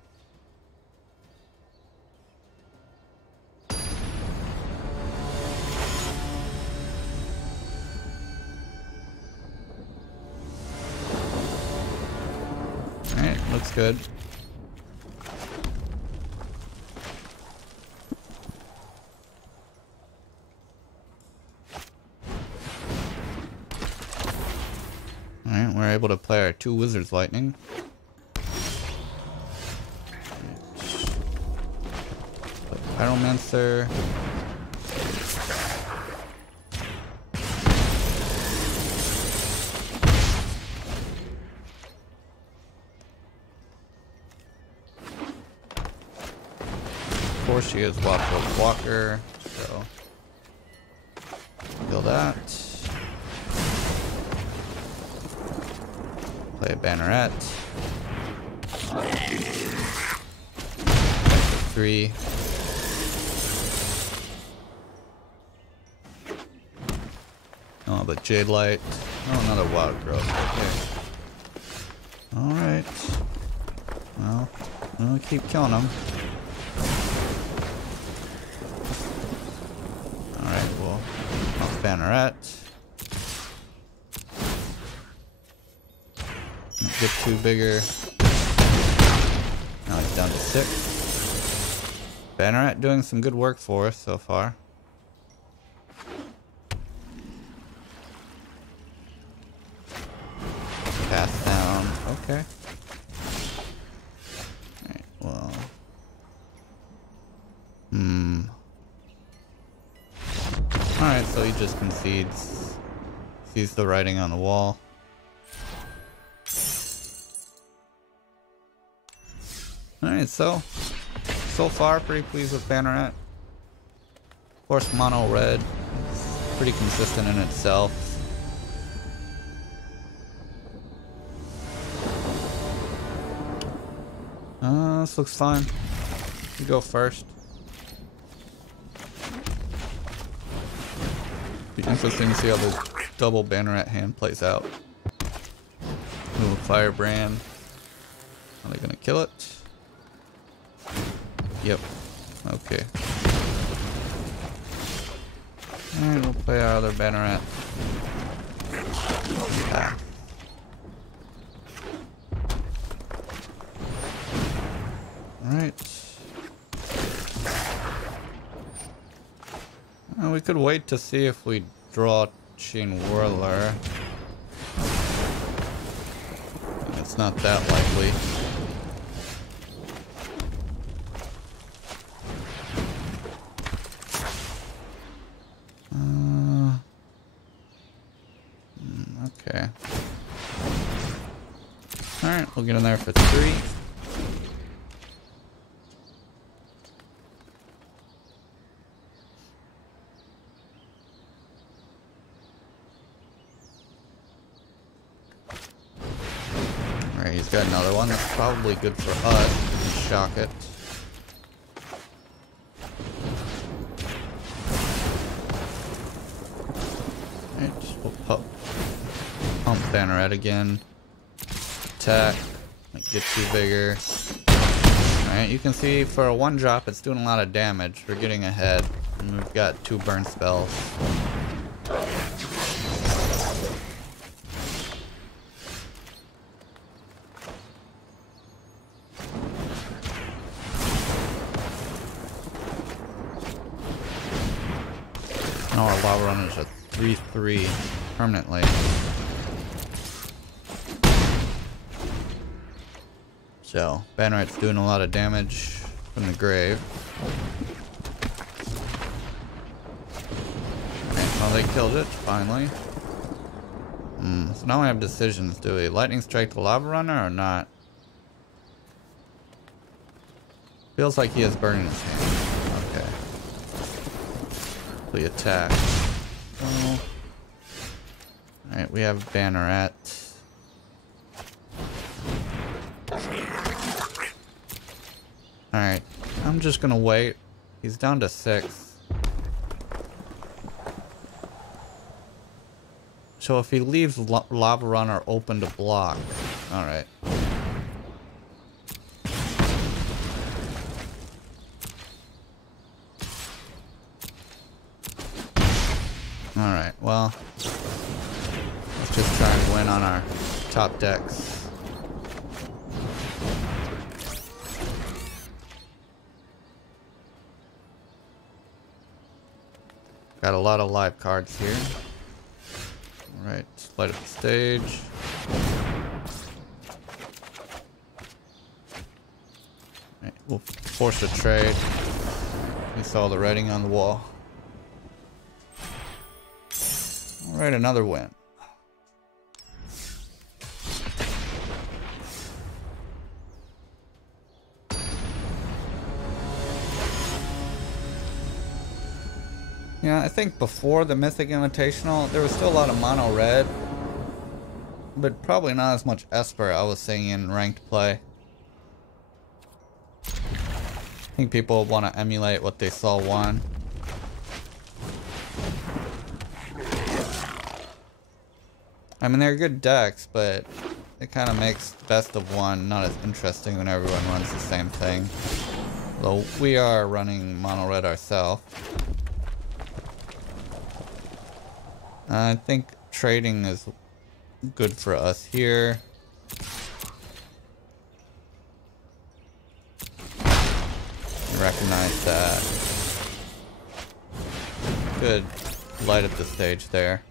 Alright, looks good. Alright, we're able to play our 2 Wizards Lightning. Pyromancer. Of course she is Watchful Walker, so kill that. Play a Banneret. 3. Oh, but Jade Light. Oh, another Wild Growth. Okay. Alright. Well, we'll keep killing them. Alright, well, off Banneret. Get 2 bigger. Now he's down to 6. Banneret doing some good work for us so far. Pass down. Okay. Alright, well. Alright, so he just concedes. Sees the writing on the wall. Alright, so far pretty pleased with Banneret. Of course, Mono-Red is pretty consistent in itself. This looks fine. You go first. Be interesting to see how the double Banneret hand plays out. Little Firebrand. Are they gonna kill it? Yep. Okay. Alright, we'll play our other Banneret. Ah. Alright. We could wait to see if we draw Chain Whirler. It's not that likely. Okay. Alright, we'll get in there for 3. Alright, he's got another one. That's probably good for us. Shock it. Alright, we'll pump Banneret again. Attack. Might get you bigger. Alright, you can see for a 1-drop it's doing a lot of damage. We're getting ahead. And we've got 2 burn spells. Now our lava runners are 3-3 permanently. So, Banneret's doing a lot of damage from the grave. Okay, well, they killed it, finally. So now we have decisions. Do we lightning strike the lava runner or not? Feels like he has burn in his hand. Okay. We attack. Oh. Alright, we have Banneret. Alright, I'm just gonna wait. He's down to 6. So if he leaves Lava Runner open to block. Alright. Alright, well. Let's just try and win on our top decks. Got a lot of live cards here. Alright, light up the stage. Alright, we'll force a trade. We saw the writing on the wall. Alright, another win. Yeah, I think before the Mythic Invitational, there was still a lot of Mono-Red, but probably not as much Esper I was seeing in ranked play. I think people want to emulate what they saw won. I mean, they're good decks, but it kind of makes best of one not as interesting when everyone runs the same thing. Though we are running Mono-Red ourselves. I think trading is good for us here. Recognize that. Good light up the stage there.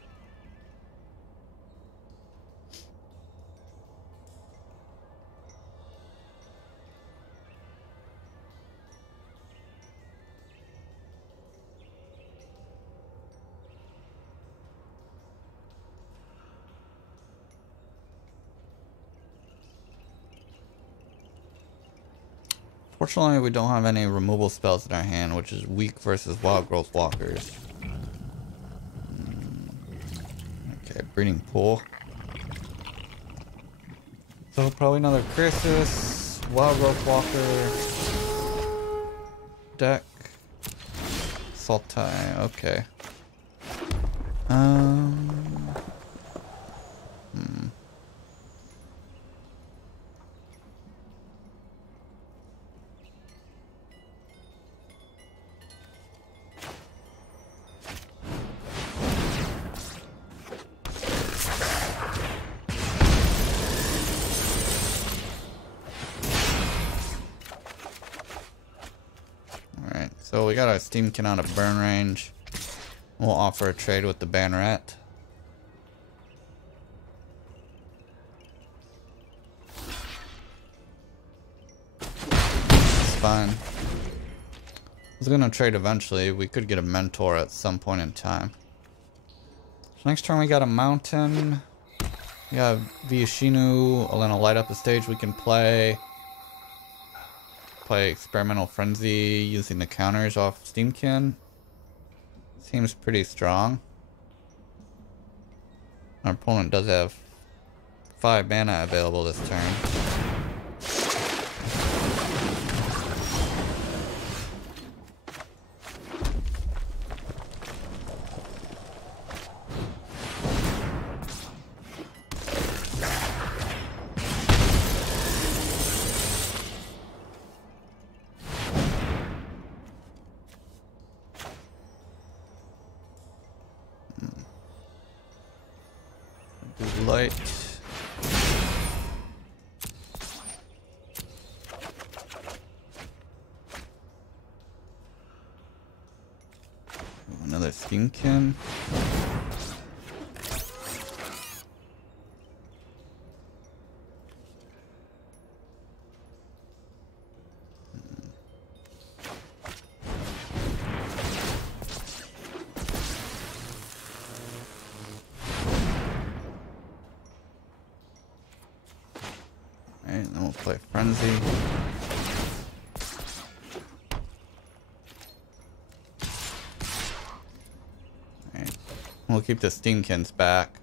Fortunately, we don't have any removal spells in our hand, which is weak versus wild growth walkers. Okay, breeding pool. So probably another Crisis, wild growth walker, deck, Sultai. Okay. So we got our Steamkin out of burn range. We'll offer a trade with the Banneret. It's fine. I was gonna trade eventually. We could get a mentor at some point in time. So next turn we got a mountain. We have Viashinu, and then a light up the stage we can play. Play Experimental Frenzy using the counters off Steamkin. Seems pretty strong. Our opponent does have 5 mana available this turn. Light. Another Skinkin. Alright, then we'll play Frenzy. Alright, we'll keep the Steamkins back.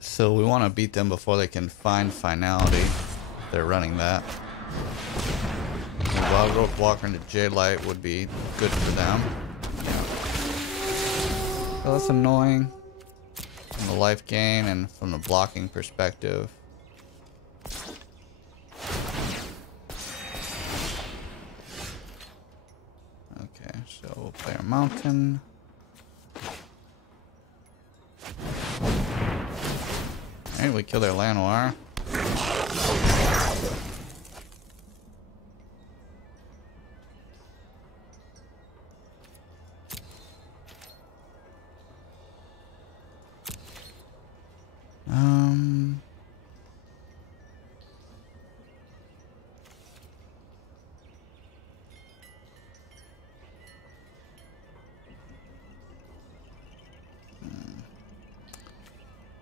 So we want to beat them before they can find Finality. They're running that. The Wild Growth Walker into J-Light would be good for them. So that's annoying from the life gain and from the blocking perspective. Okay, so we'll play our Mountain. Alright, we kill their Lanoir.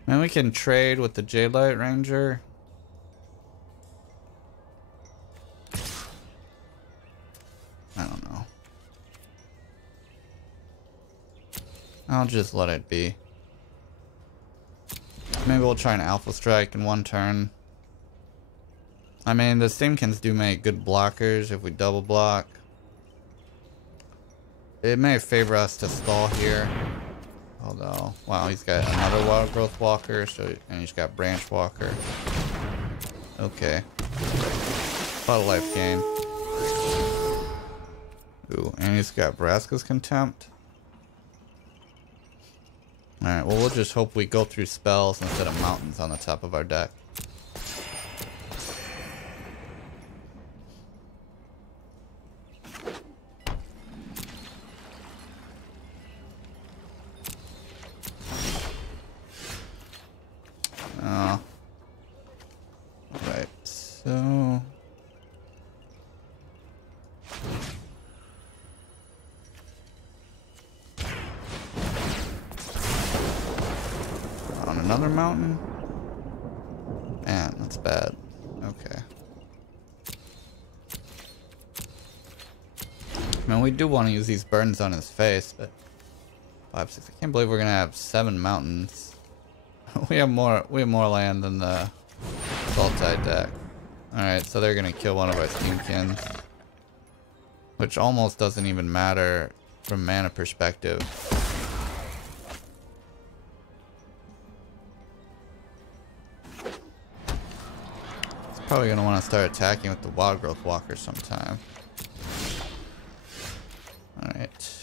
And we can trade with the J-Light Ranger. I don't know. I'll just let it be. Maybe we'll try an Alpha Strike in one turn. I mean, the Steamkins do make good blockers if we double block. It may favor us to stall here. Although, wow, he's got another Wild Growth Walker, and he's got Branch Walker. Okay. Lot of life gain. Ooh, and he's got Vraska's Contempt. Alright, well, we'll just hope we go through spells instead of mountains on the top of our deck. Right, so... on another mountain? Man, that's bad. Okay. Man, we do want to use these burns on his face, but 5, 6. I can't believe we're gonna have 7 mountains. we have more land than the Sultai deck. Alright, so they're gonna kill one of our Steamkins. Which almost doesn't even matter from mana perspective. It's probably gonna want to start attacking with the Wild Growth Walker sometime. Alright.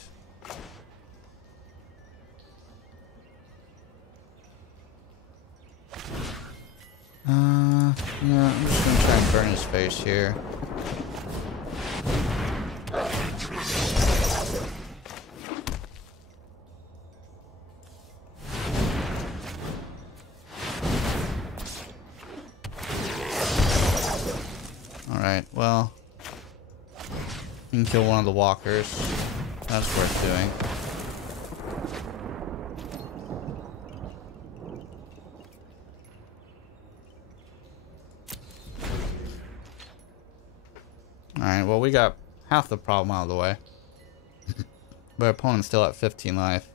Yeah, I'm just gonna try and burn his face here. Alright, well, you can kill one of the walkers. That's worth doing. Alright, well, we got half the problem out of the way. But our opponent's still at 15 life.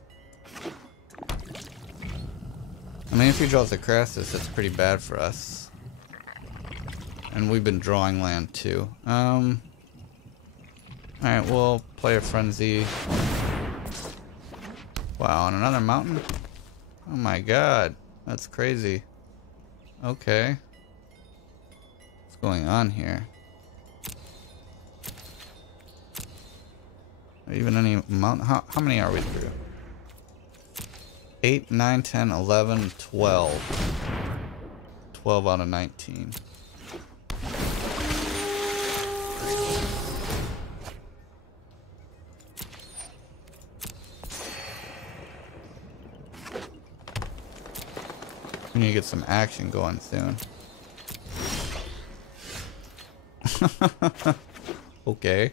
I mean, if he draws a Crassus, it's pretty bad for us. And we've been drawing land too. Alright, we'll play a Frenzy. Wow, on another mountain? Oh my god, that's crazy. Okay. What's going on here? Even any mountain? How many are we through? 8, 9, 10, 11, 12. 12 out of 19. We need to get some action going soon. Okay.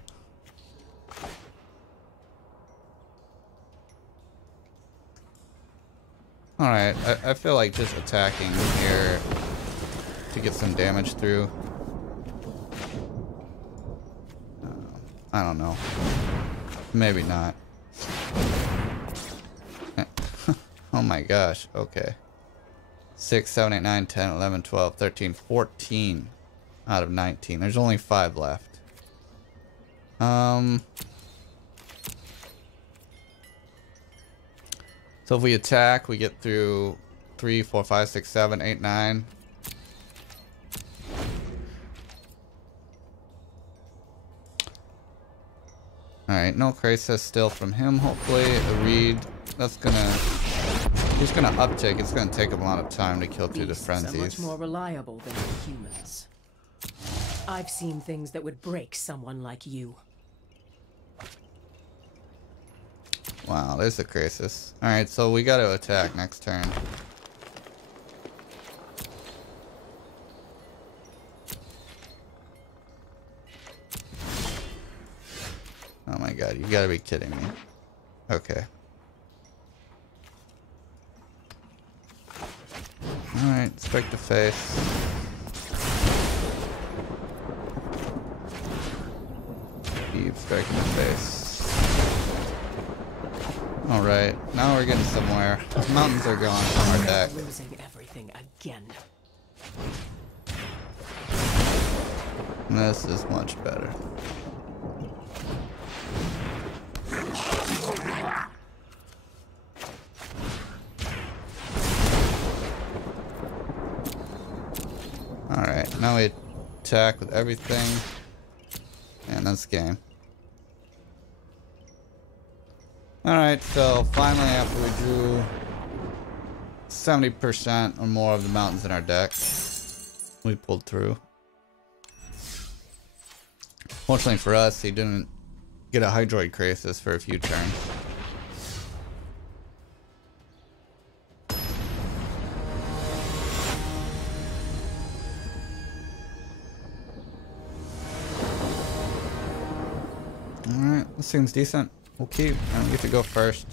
Alright, I feel like just attacking here to get some damage through. I don't know. Maybe not. Oh my gosh, okay. 6, 7, 8, 9, 10, 11, 12, 13, 14 out of 19. There's only 5 left. So if we attack, we get through 3, 4, 5, 6, 7, 8, 9. Alright, no crisis still from him, hopefully. A read. That's gonna... He's gonna uptick. It's gonna take him a lot of time to kill through the frenzies. Beasts are much more reliable than humans. I've seen things that would break someone like you. Wow, there's the crisis. Alright, so we gotta attack next turn. Oh my god, you gotta be kidding me. Okay. Alright, strike the face. Keep striking the face. Alright, now we're getting somewhere. Mountains are gone from our deck. Losing everything again. This is much better. Alright, now we attack with everything. And that's game. Alright, so finally after we drew 70% or more of the mountains in our deck, we pulled through. Fortunately for us, he didn't get a Hydroid Crisis for a few turns. Alright, this seems decent. We'll keep, and we get to go first.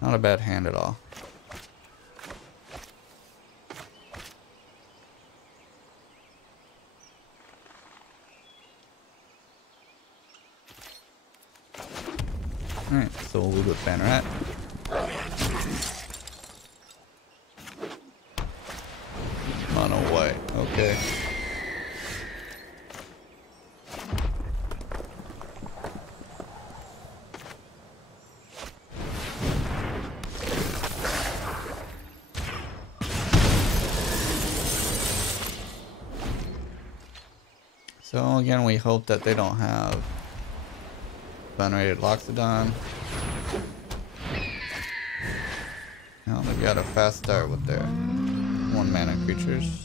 Not a bad hand at all. Alright, so we'll leave with Banneret. Mono white, okay. So again, we hope that they don't have Venerated Loxodon. Now they've got a fast start with their 1 mana creatures.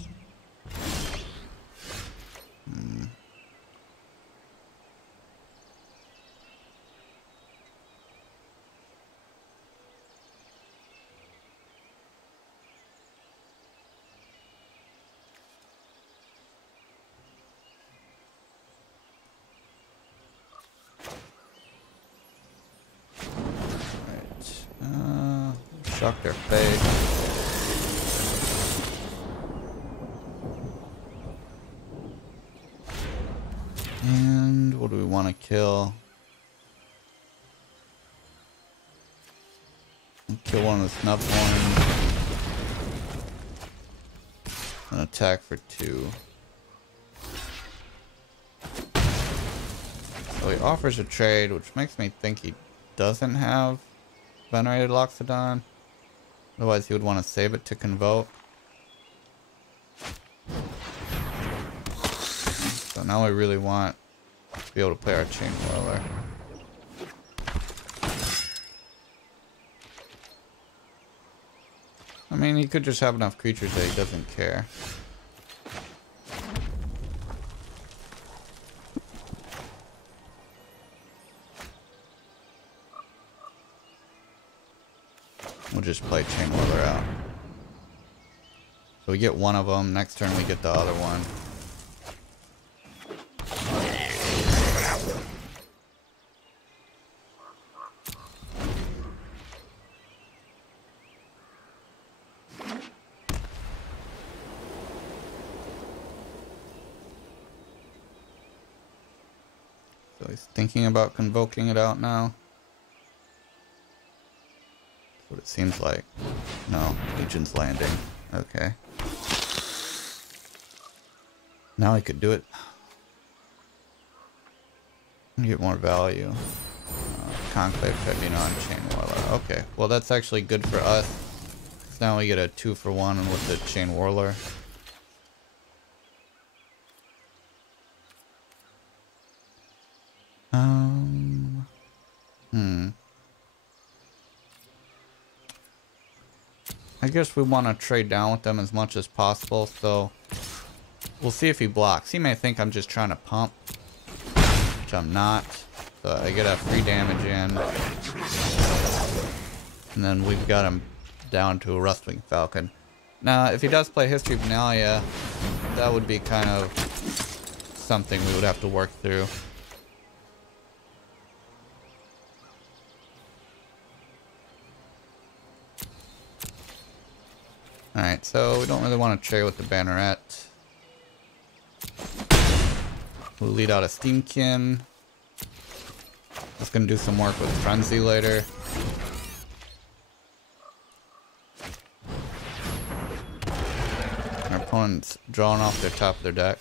Shock their face. And what do we want to kill? Kill one of the snuff ones. And attack for 2. So he offers a trade, which makes me think he doesn't have Venerated Loxodon. Otherwise he would want to save it to convoke. So now we really want to be able to play our Chain Whirler. I mean, he could just have enough creatures that he doesn't care. We'll just play Chain Whirler out. So we get one of them. Next turn we get the other one. So he's thinking about convoking it out now. That's what it seems like. No, Legion's Landing. Okay. Now I could do it. Get more value. Conclave Tribunal on Chain Whirler. Okay, well that's actually good for us. So now we get a 2-for-1 with the Chain Whirler. I guess we want to trade down with them as much as possible, so we'll see if he blocks. He may think I'm just trying to pump, which I'm not. So I get a free damage in. And then we've got him down to a Rustwing Falcon. Now, if he does play History of Benalia, that would be kind of something we would have to work through. Alright, so we don't really want to trade with the Banneret. We'll lead out a Steamkin. That's going to do some work with Frenzy later. Our opponent's drawing off their top of their deck.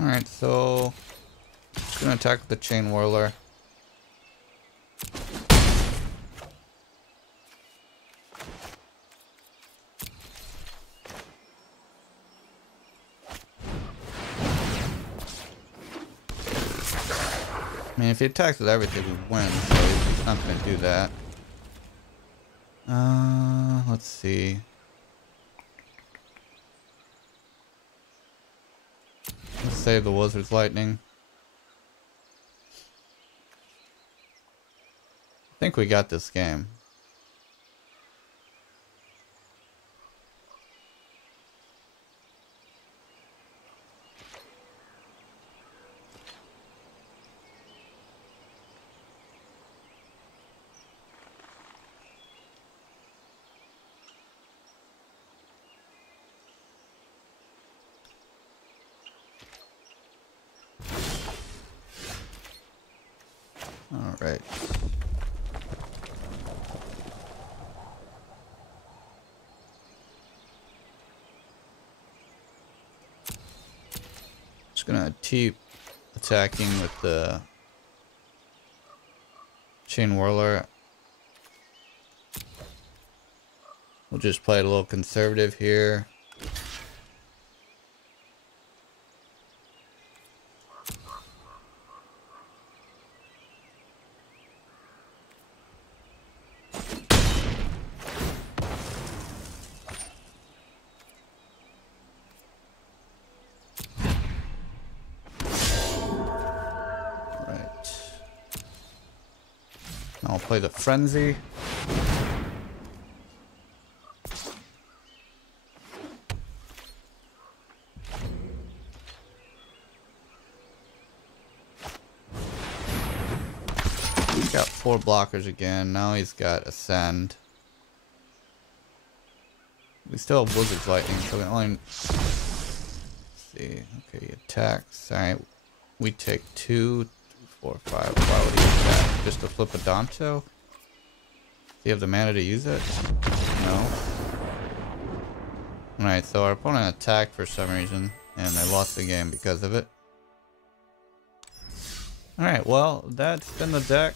Alright, so just gonna attack the Chain Whirler. I mean, if he attacks with everything, we win, so he's not gonna do that. Let's see. Let's save the Wizard's Lightning. I think we got this game. All right. Just gonna keep attacking with the Chain Whirler. We'll just play it a little conservative here. I'll play the Frenzy. We got 4 4 blockers again. Now he's got Ascend. We still have Wizard's Lightning, so we only... Let's see. Okay, he attacks. Alright. We take 2, 4, 5. Why would he attack? Just to flip a Danto? Do you have the mana to use it? No. Alright, so our opponent attacked for some reason, and they lost the game because of it. Alright, well, that's been the deck.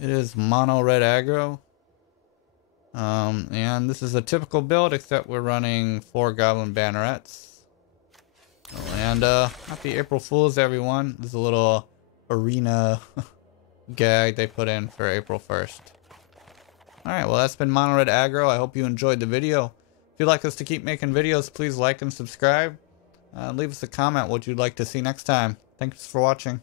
It is Mono-Red Aggro. And this is a typical build, except we're running 4 Goblin Bannerets. And happy April Fools, everyone. This is a little arena gag they put in for April 1st. Alright, well, that's been Mono-Red Aggro. I hope you enjoyed the video. If you'd like us to keep making videos, please like and subscribe. Leave us a comment what you'd like to see next time. Thanks for watching.